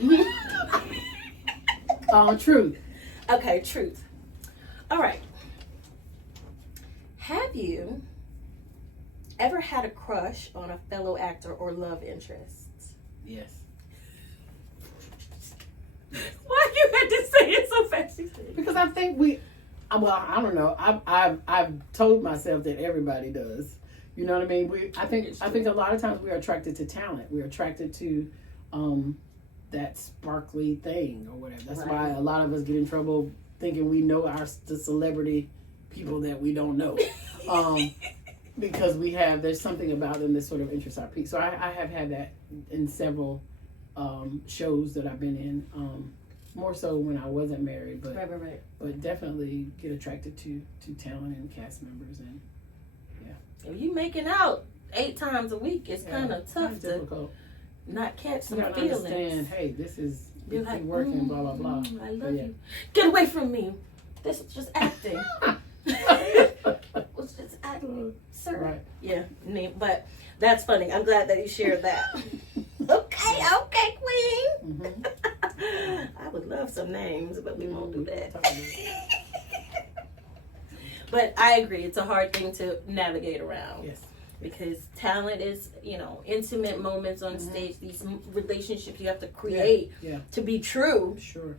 truth. Okay, truth. All right. Have you ever had a crush on a fellow actor or love interest? Yes. Why you had to say it so fast? Because I think I don't know. I've told myself that everybody does. You know what I mean? I think a lot of times we're attracted to talent. We're attracted to that sparkly thing or whatever. That's why a lot of us get in trouble thinking we know the celebrity people that we don't know. Because there's something about them that sort of interests our people. So I have had that in several shows that I've been in. More so when I wasn't married, but Right. but definitely get attracted to talent and cast members, and If you making out 8 times a week, it's kind of tough to difficult. not catch some You gotta feelings. understand, hey, this is You're like, working, blah blah blah. I love yeah. you. Get away from me. This is just acting. Was just acting, sir. Right. Yeah, but that's funny. I'm glad that you shared that. Okay, queen. Mm-hmm. I would love some names, but we won't do that. Talk about it. But I agree, it's a hard thing to navigate around. Yes. Because talent is, intimate moments on stage, these relationships you have to create to be true. Sure.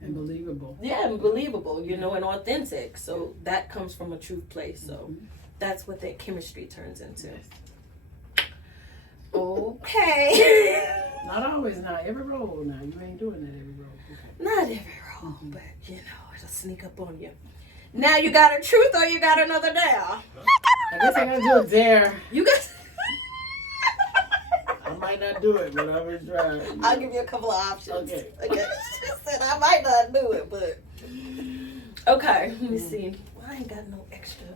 And believable. Yeah, and believable, and authentic. So that comes from a true place. So that's what that chemistry turns into. Yes. Okay. Not always, not every role now. You ain't doing that every role. Okay. Not every role, but it'll sneak up on you. Now you got a truth or you got another dare? I guess I gotta do a dare. You got. I might not do it, but I'm gonna try. I'll give you a couple of options. Okay. She said I might not do it, but okay. Let me see. Well, I ain't got no extra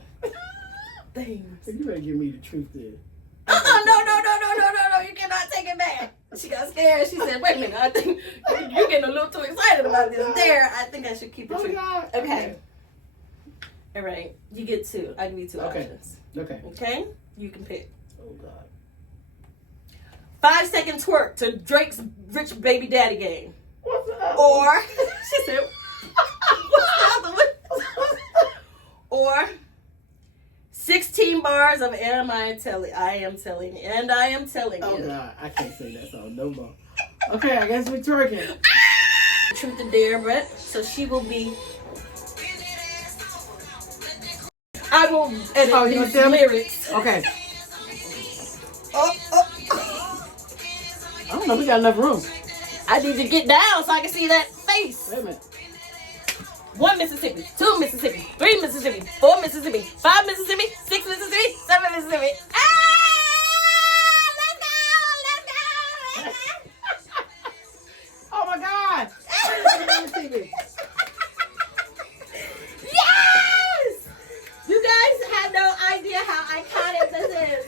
things. You better give me the truth then. No! You cannot take it back. She got scared. She said, "Wait a minute. I think you're getting a little too excited about this. There, I think I should keep it true." God. Okay. All right. You get two. I give you two options. Okay. Okay. You can pick. Oh God. 5-second twerk to Drake's Rich Baby Daddy game. What's that? Or she said, "What's the other one?" Or 16 bars of I am telling you. Oh God, I can't say that song no more. Okay, I guess we're twerking. Truth or dare, Brett. So she will be. I will edit these lyrics. Okay. Oh. I don't know. We got enough room. I need to get down so I can see that face. Wait a minute. 1 Mississippi, 2 Mississippi, 3 Mississippi, 4 Mississippi, 5 Mississippi, 6 Mississippi, 7 Mississippi. Let's go! Oh my God. Yes! You guys have no idea how iconic this is.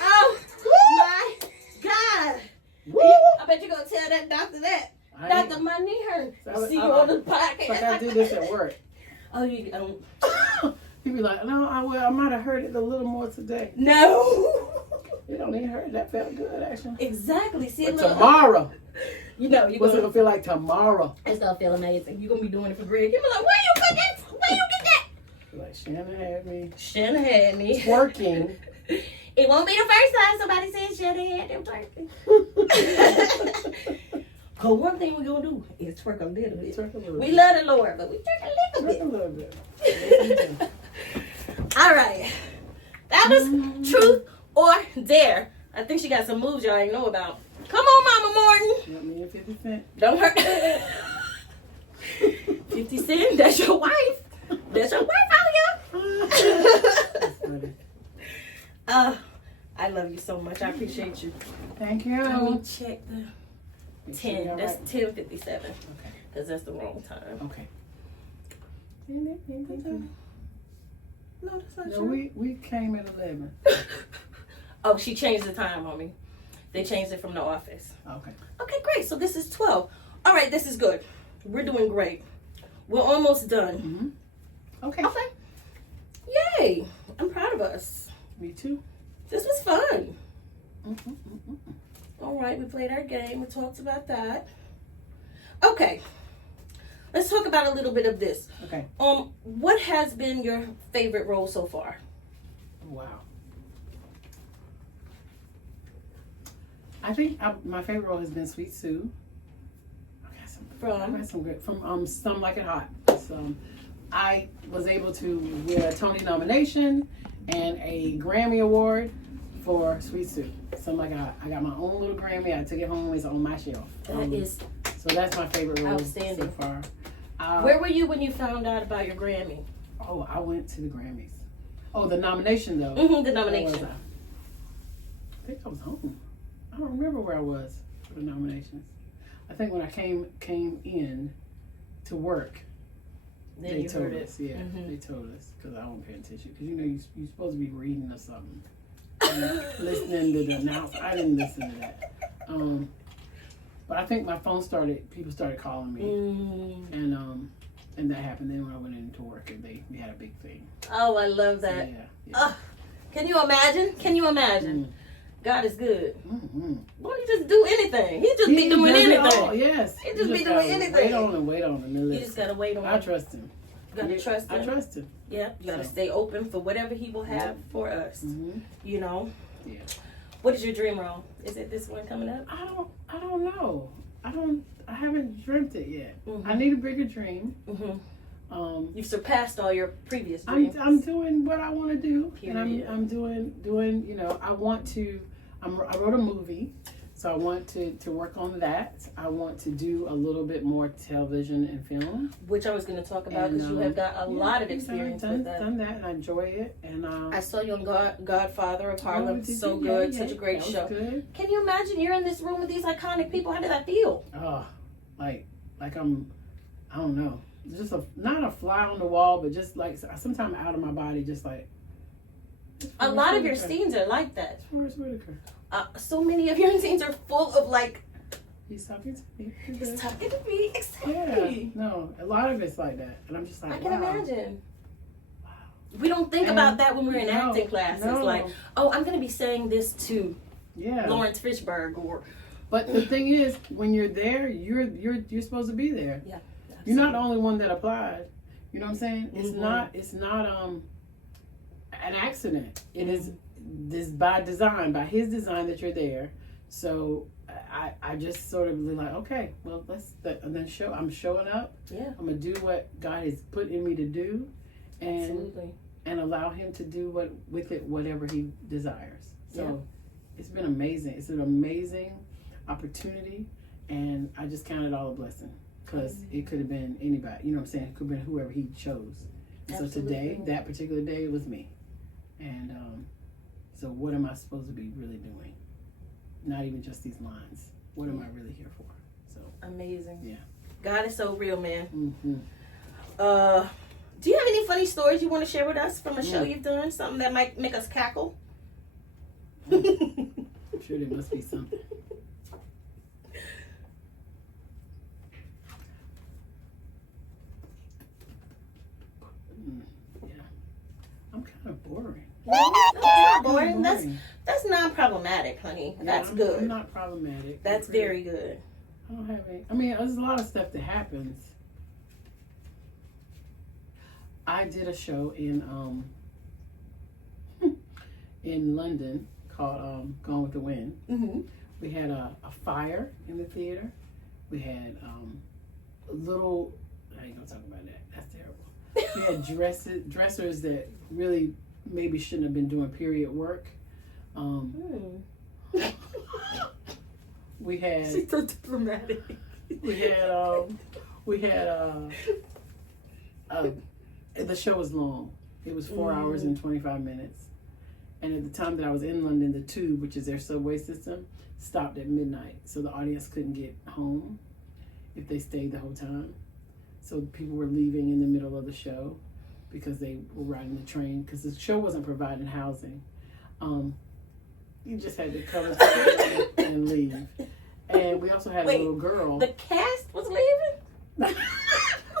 Oh my God! I bet you're gonna tell that doctor that. Dr. My knee hurts. See you on the podcast. I gotta do this at work. Oh, you don't. He be like, no, I might have heard it a little more today. No. It don't even hurt. That felt good, actually. Exactly. See, But tomorrow. You know, you're What's it gonna gonna feel like tomorrow? It's gonna feel amazing. You're gonna be doing it for Greg. You'll be like, where you get that? Where you get that? Like, Shannon had me. Shannon had me. Twerking. It won't be the first time somebody says Shannon had them twerking. Cause one thing we're gonna do is twerk a little bit. We love the Lord, but we twerk a little bit. All right. That was truth or dare. I think she got some moves y'all ain't know about. Come on, Mama Morton. You want me and 50 Cent? Don't hurt. 50 Cent, that's your wife. That's your wife out here. That's funny. I love you so much. I appreciate you. Thank you. Let me check the 10. Right. That's 10:57. Okay. Because that's the wrong time. Okay. No, that's not No, true. we came at 11. Oh, she changed the time on me. They changed it from the office. Okay. Okay, great. So this is 12. All right, this is good. We're doing great. We're almost done. Mm-hmm. Okay. Okay. Yay. I'm proud of us. Me too. This was fun. Mm-hmm. All right, we played our game. We talked about that. Okay. Let's talk about a little bit of this. Okay. What has been your favorite role so far? Wow. I think my favorite role has been Sweet Sue. I got some good from Some Like It Hot. So, I was able to win a Tony nomination and a Grammy award for Sweet Sue. Some Like It Hot. I got my own little Grammy. I took it home. It's on my shelf. That is so that's my favorite role outstanding. so far. Where were you when you found out about your Grammy? Oh, I went to the Grammys. Oh, the nomination though. Mm-hmm, the Where was nomination. I think I was home. I don't remember where I was for the nominations. I think when I came in to work, Then they you told heard it. us. Yeah, Mhm. they told us because I wasn't paying attention. Because you're supposed to be reading or something, listening to the announcement. I didn't listen to that. But I think my phone people started calling me, and that happened. Then when I went into work, and they had a big thing. Oh, I love So, that. yeah. Can you imagine? Can you imagine? God is good. Mm-hmm. Why don't you just do anything? He just be doing anything. Oh, yes. He just be gotta doing anything. Wait on him, and then You listen. just gotta wait on I him. trust him. You gotta trust him. I trust him. Yeah, you gotta So. stay open for whatever he will have for us. Mm-hmm. You know. Yeah. What is your dream role? Is it this one coming up? I don't know. I haven't dreamt it yet. Mm-hmm. I need a bigger dream. Mm-hmm. You've surpassed all your previous dreams. I'm doing what I want to do, Period. and I'm doing. You know, I want to. I wrote a movie So I want to work on that. I want to do a little bit more television and film. Which I was going to talk about because you have got a lot of experience with that. Done that, and I enjoy it. And I saw you on Godfather of Harlem. So good. Such a great show. Good. Can you imagine you're in this room with these iconic people? How did that feel? Oh, like I'm, I don't know. Just not a fly on the wall, but just like sometimes out of my body, just like. A lot of your scenes are like that. Forrest Whitaker. So many of your scenes are full of like. He's talking to me. He's talking to me. Exactly. Yeah. No, a lot of it's like that, and I'm just like. I can imagine. Wow. We don't think about that when we're in acting classes. No. Like, oh, I'm going to be saying this to Yeah. Lawrence Fishburne or. But the thing is, when you're there, you're supposed to be there. Yeah. You're not the only one that applied. You know what I'm saying? Mhm. It's not an accident. It is this by design, by his design that you're there. So I just sort of like, okay, well and then I'm showing up. Yeah. I'm gonna do what God has put in me to do, and Absolutely. and allow him to do whatever he desires. So it's been amazing. It's an amazing opportunity, and I just count it all a blessing. Because it could have been anybody, you know what I'm saying? It could have been whoever he chose. And so today, that particular day, it was me. And so what am I supposed to be really doing? Not even just these lines. What am I really here for? So amazing. Yeah. God is so real, man. Mm-hmm. Do you have any funny stories you want to share with us from a show you've done? Something that might make us cackle? I'm sure there must be something. I'm kind of boring. That's not boring. That's non-problematic, honey. That's good. I'm not problematic. That's very good. I don't have any. I mean, there's a lot of stuff that happens. I did a show in London called Gone with the Wind. Mm-hmm. We had a fire in the theater. We had a little. I ain't gonna talk about that. That's terrible. We had dressers that really maybe shouldn't have been doing period work. We had. She's so diplomatic. We had the show was long. It was 4 hours and 25 minutes. And at the time that I was in London, the Tube, which is their subway system, stopped at midnight. So the audience couldn't get home if they stayed the whole time. So people were leaving in the middle of the show because they were riding the train because the show wasn't providing housing. You just had to cover and leave. And we also had a little girl. The cast was leaving?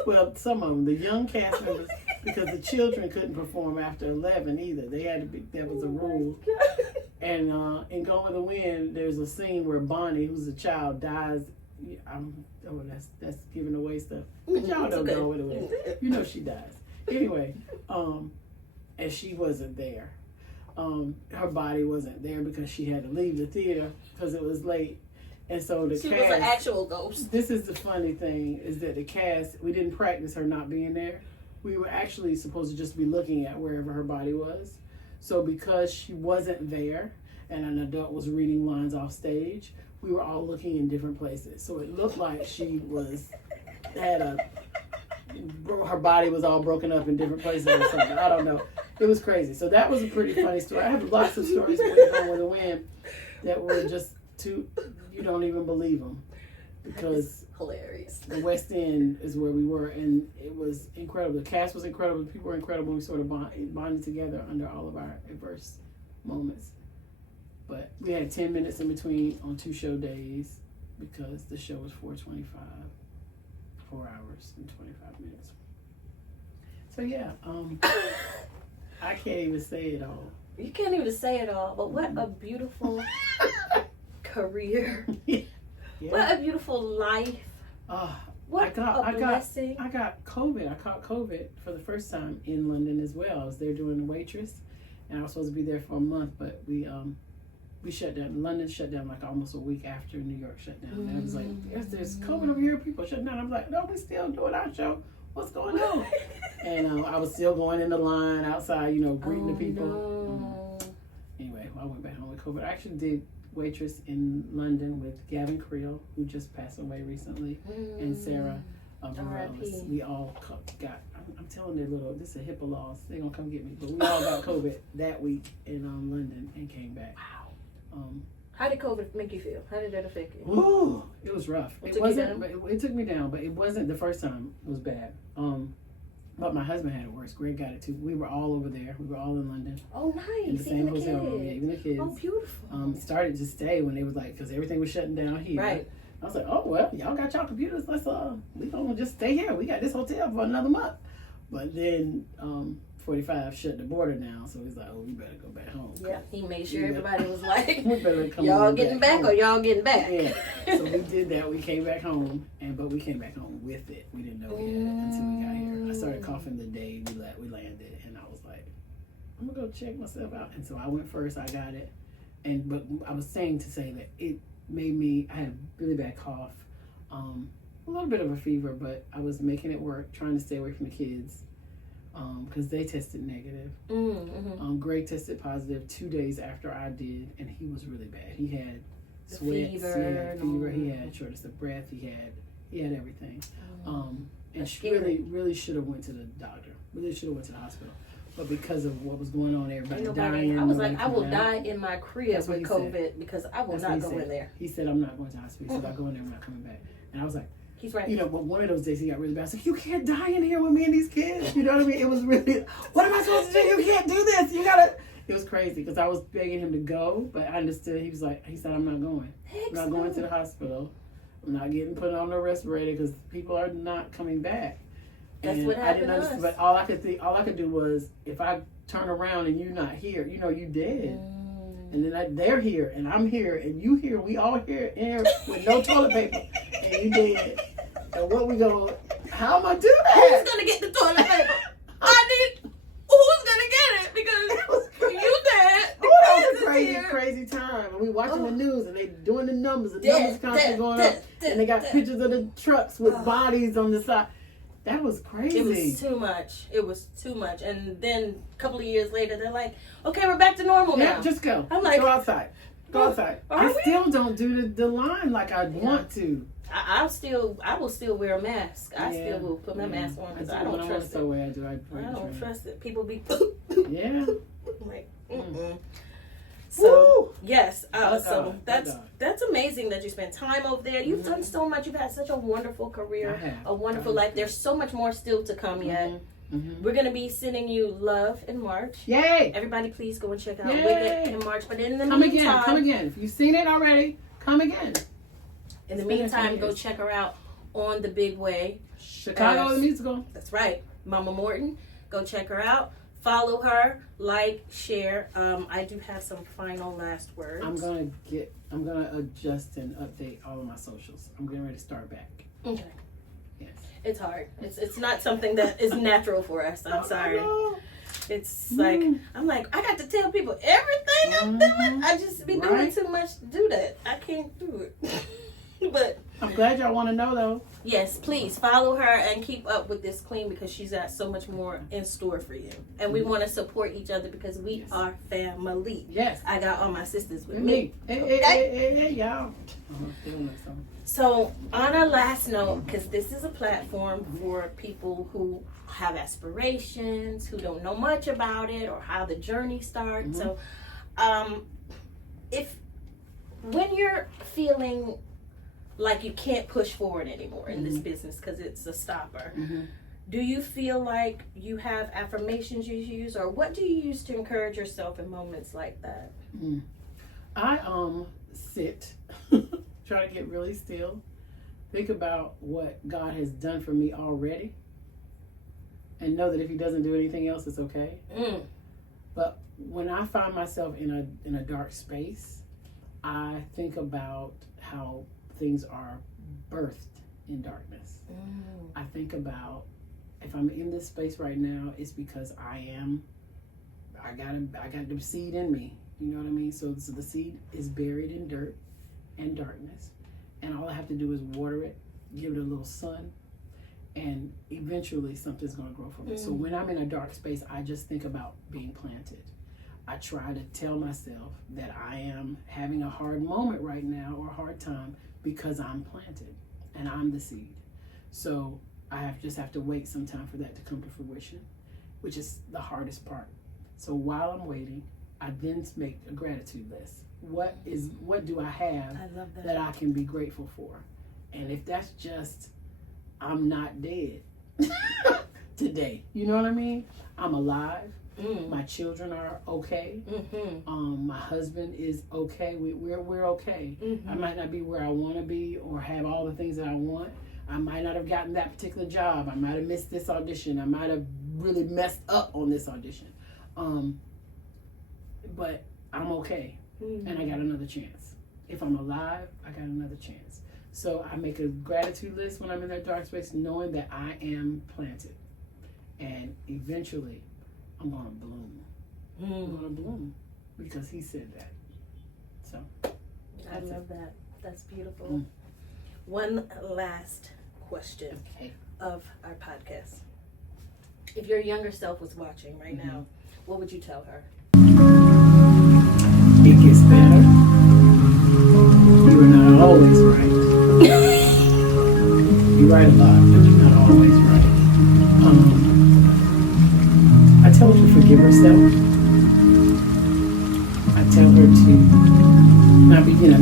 Well, some of them, the young cast members, because the children couldn't perform after 11 either. They had to be, that was a rule. And in Gone with the Wind, there's a scene where Bonnie, who's a child, dies. That's giving away stuff. But y'all don't Go with the Wind. You know she dies. Anyway, and she wasn't there. Her body wasn't there because she had to leave the theater because it was late. And so she was an actual ghost. This is the funny thing, is that the cast, we didn't practice her not being there. We were actually supposed to just be looking at wherever her body was. So because she wasn't there and an adult was reading lines off stage, we were all looking in different places. So it looked like she her body was all broken up in different places or something. I don't know. It was crazy. So that was a pretty funny story. I have lots of stories with Gone with the Wind that were just you don't even believe them, because hilarious. The West End is where we were, and it was incredible. The cast was incredible. The people were incredible. We sort of bonded together under all of our adverse moments. But we had 10 minutes in between on 2 show days because the show was 4:25, 4 hours and 25 minutes. So yeah, I can't even say it all. You can't even say it all, but what a beautiful career. Yeah. What a beautiful life. What a blessing. I got COVID. I caught COVID for the first time in London as well. I was there doing a waitress, and I was supposed to be there for a month, but we shut down. London shut down like almost a week after New York shut down. And I was like, yes, there's COVID over here. People shut down. I was like, no, we're still doing our show. What's going on? And I was still going in the line outside, greeting the people. No. Anyway, I went back home with COVID. I actually did waitress in London with Gavin Creel, who just passed away recently, and Sarah Morales. We all got, I'm telling you, this is a HIPAA laws. They're going to come get me. But we all got COVID that week in London and came back. Wow. How did COVID make you feel? How did that affect you? Ooh, it was rough. It wasn't. It took me down, but it wasn't the first time. It was bad. But my husband had it worse. Greg got it too. We were all over there. We were all in London. Oh, nice. In the same hotel room. Yeah, even the kids. Oh, beautiful. Started to stay when they was like, because everything was shutting down here. Right. I was like, oh well, y'all got y'all computers. Let's we gonna just stay here. We got this hotel for another month. But then 45 shut the border down, so he's like, oh, we better go back home. Yeah, he made sure everybody was like, we better come y'all getting back or y'all getting back. Yeah. So we did that. We came back home, but we came back home with it. We didn't know we had it until we got here. I started coughing the day we landed, and I was like, I'm gonna go check myself out. And so I went first. I got it, but I was saying to say that it made me. I had a really bad cough, a little bit of a fever, but I was making it work, trying to stay away from the kids. Because they tested negative. Greg tested positive 2 days after I did, and he was really bad. He had sweats, he had shortness of breath, he had everything. And she really should have went to the doctor. Really should have went to the hospital. But because of what was going on, everybody dying. I was like, I will die in my crib with COVID because I will not go in there. He said, I'm not going to the hospital. He said, if I go in there, I'm not coming back. And I was like, he's right. But one of those days he got really bad. I was like, you can't die in here with me and these kids. You know what I mean? It was really, what am I supposed to do? You can't do this. You gotta. It was crazy because I was begging him to go, but I understood. He said, I'm not going. I'm not going to the hospital. I'm not getting put on the respirator because people are not coming back. That's what happened to us. But all I could do was, if I turn around and you're not here, you dead. And then they're here, and I'm here, and you here. We all here with no toilet paper, and you dead. And how am I do that? Who's gonna get the toilet paper? Who's gonna get it? Because you dead. That was a crazy time. And we watching the news, and they doing the numbers. The numbers constantly going up, and they got pictures of the trucks with bodies on the side. That was crazy. It was too much. And then a couple of years later, they're like, okay, we're back to normal now. Yeah, just go. I'm like, go outside. I still don't do the line like I want to. I will still wear a mask. I still will put my mask on because I don't trust it. I don't trust it. People be yeah. Like, So yes, that's amazing that you spent time over there. You've done so much. You've had such a wonderful career, a wonderful life. There's so much more still to come yet. We're gonna be sending you love in March. Yay! Everybody, please go and check out Wicked in March. But in the meantime, come again. If you've seen it already, come again. In the meantime, go check her out on The Big Way. Chicago the musical. That's right, Mama Morton. Go check her out. Follow her, like, share. I do have some final last words. I'm gonna adjust and update all of my socials. I'm getting ready to start back. Okay. Yes. It's hard. It's not something that is natural for us. I'm sorry. No. It's like I'm like I got to tell people everything I'm doing. I just be doing too much to do that. I can't do it. But I'm glad y'all want to know though. Yes, please follow her and keep up with this queen because she's got so much more in store for you. And we want to support each other because we are family. Yes. I got all my sisters with me. Hey, y'all. So on a last note, because this is a platform for people who have aspirations, who don't know much about it or how the journey starts. So when you're feeling like you can't push forward anymore in this business because it's a stopper, do you feel like you have affirmations you use, or what do you use to encourage yourself in moments like that? I sit, try to get really still, think about what God has done for me already, and know that if He doesn't do anything else, it's okay. But when I find myself in a dark space, I think about how things are birthed in darkness. I think about if I'm in this space right now, it's because I got the seed in me. You know what I mean? So the seed is buried in dirt and darkness, and all I have to do is water it, give it a little sun, and eventually something's going to grow from it. So when I'm in a dark space, I just think about being planted. I try to tell myself that I am having a hard moment right now or a hard time because I'm planted and I'm the seed. So I just have to wait some time for that to come to fruition, which is the hardest part. So while I'm waiting, I then make a gratitude list. What do I have that I can be grateful for? And if that's just, I'm not dead today, you know what I mean? I'm alive. My children are okay. My husband is okay. We're okay. I might not be where I want to be or have all the things that I want. I might not have gotten that particular job. I might have missed this audition. I might have really messed up on this audition. But I'm okay. And I got another chance. If I'm alive, I got another chance. So I make a gratitude list when I'm in that dark space, knowing that I am planted. And eventually, I'm going to bloom. I'm going to bloom because he said that. So I love that. That's beautiful. One last question of our podcast. If your younger self was watching right now, what would you tell her? It gets better. You are not always right. You write a lot, but you're not always right. I tell her to forgive herself. I tell her to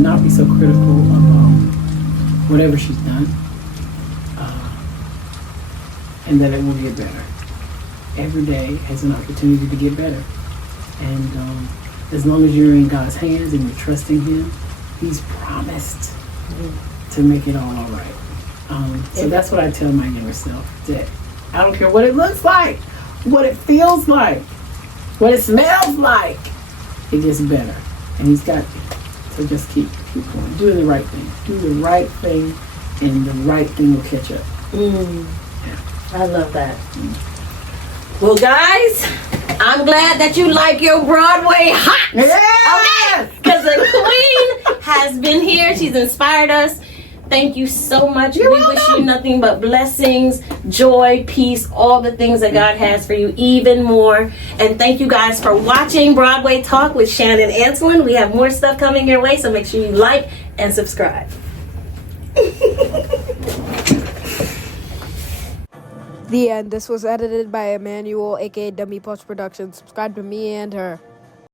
not be so critical of whatever she's done, and that it will get better. Every day has an opportunity to get better, and as long as you're in God's hands and you're trusting Him, He's promised to make it all right. So that's what I tell my younger self, that I don't care what it looks like, what it feels like, what it smells like, it gets better. And He's got me. So just keep going, doing the right thing. Do the right thing, and the right thing will catch up. Yeah. I love that. Well, guys, I'm glad that you like your Broadway hot. Yes! Because the queen has been here. She's inspired us. Thank you so much. We wish you nothing but blessings, joy, peace, all the things that God has for you, even more. And thank you guys for watching Broadway Talk with Shannon and Antalan. We have more stuff coming your way, so make sure you like and subscribe. The end. This was edited by Emmanuel, aka DummyPlushProductions. Subscribe to me and her.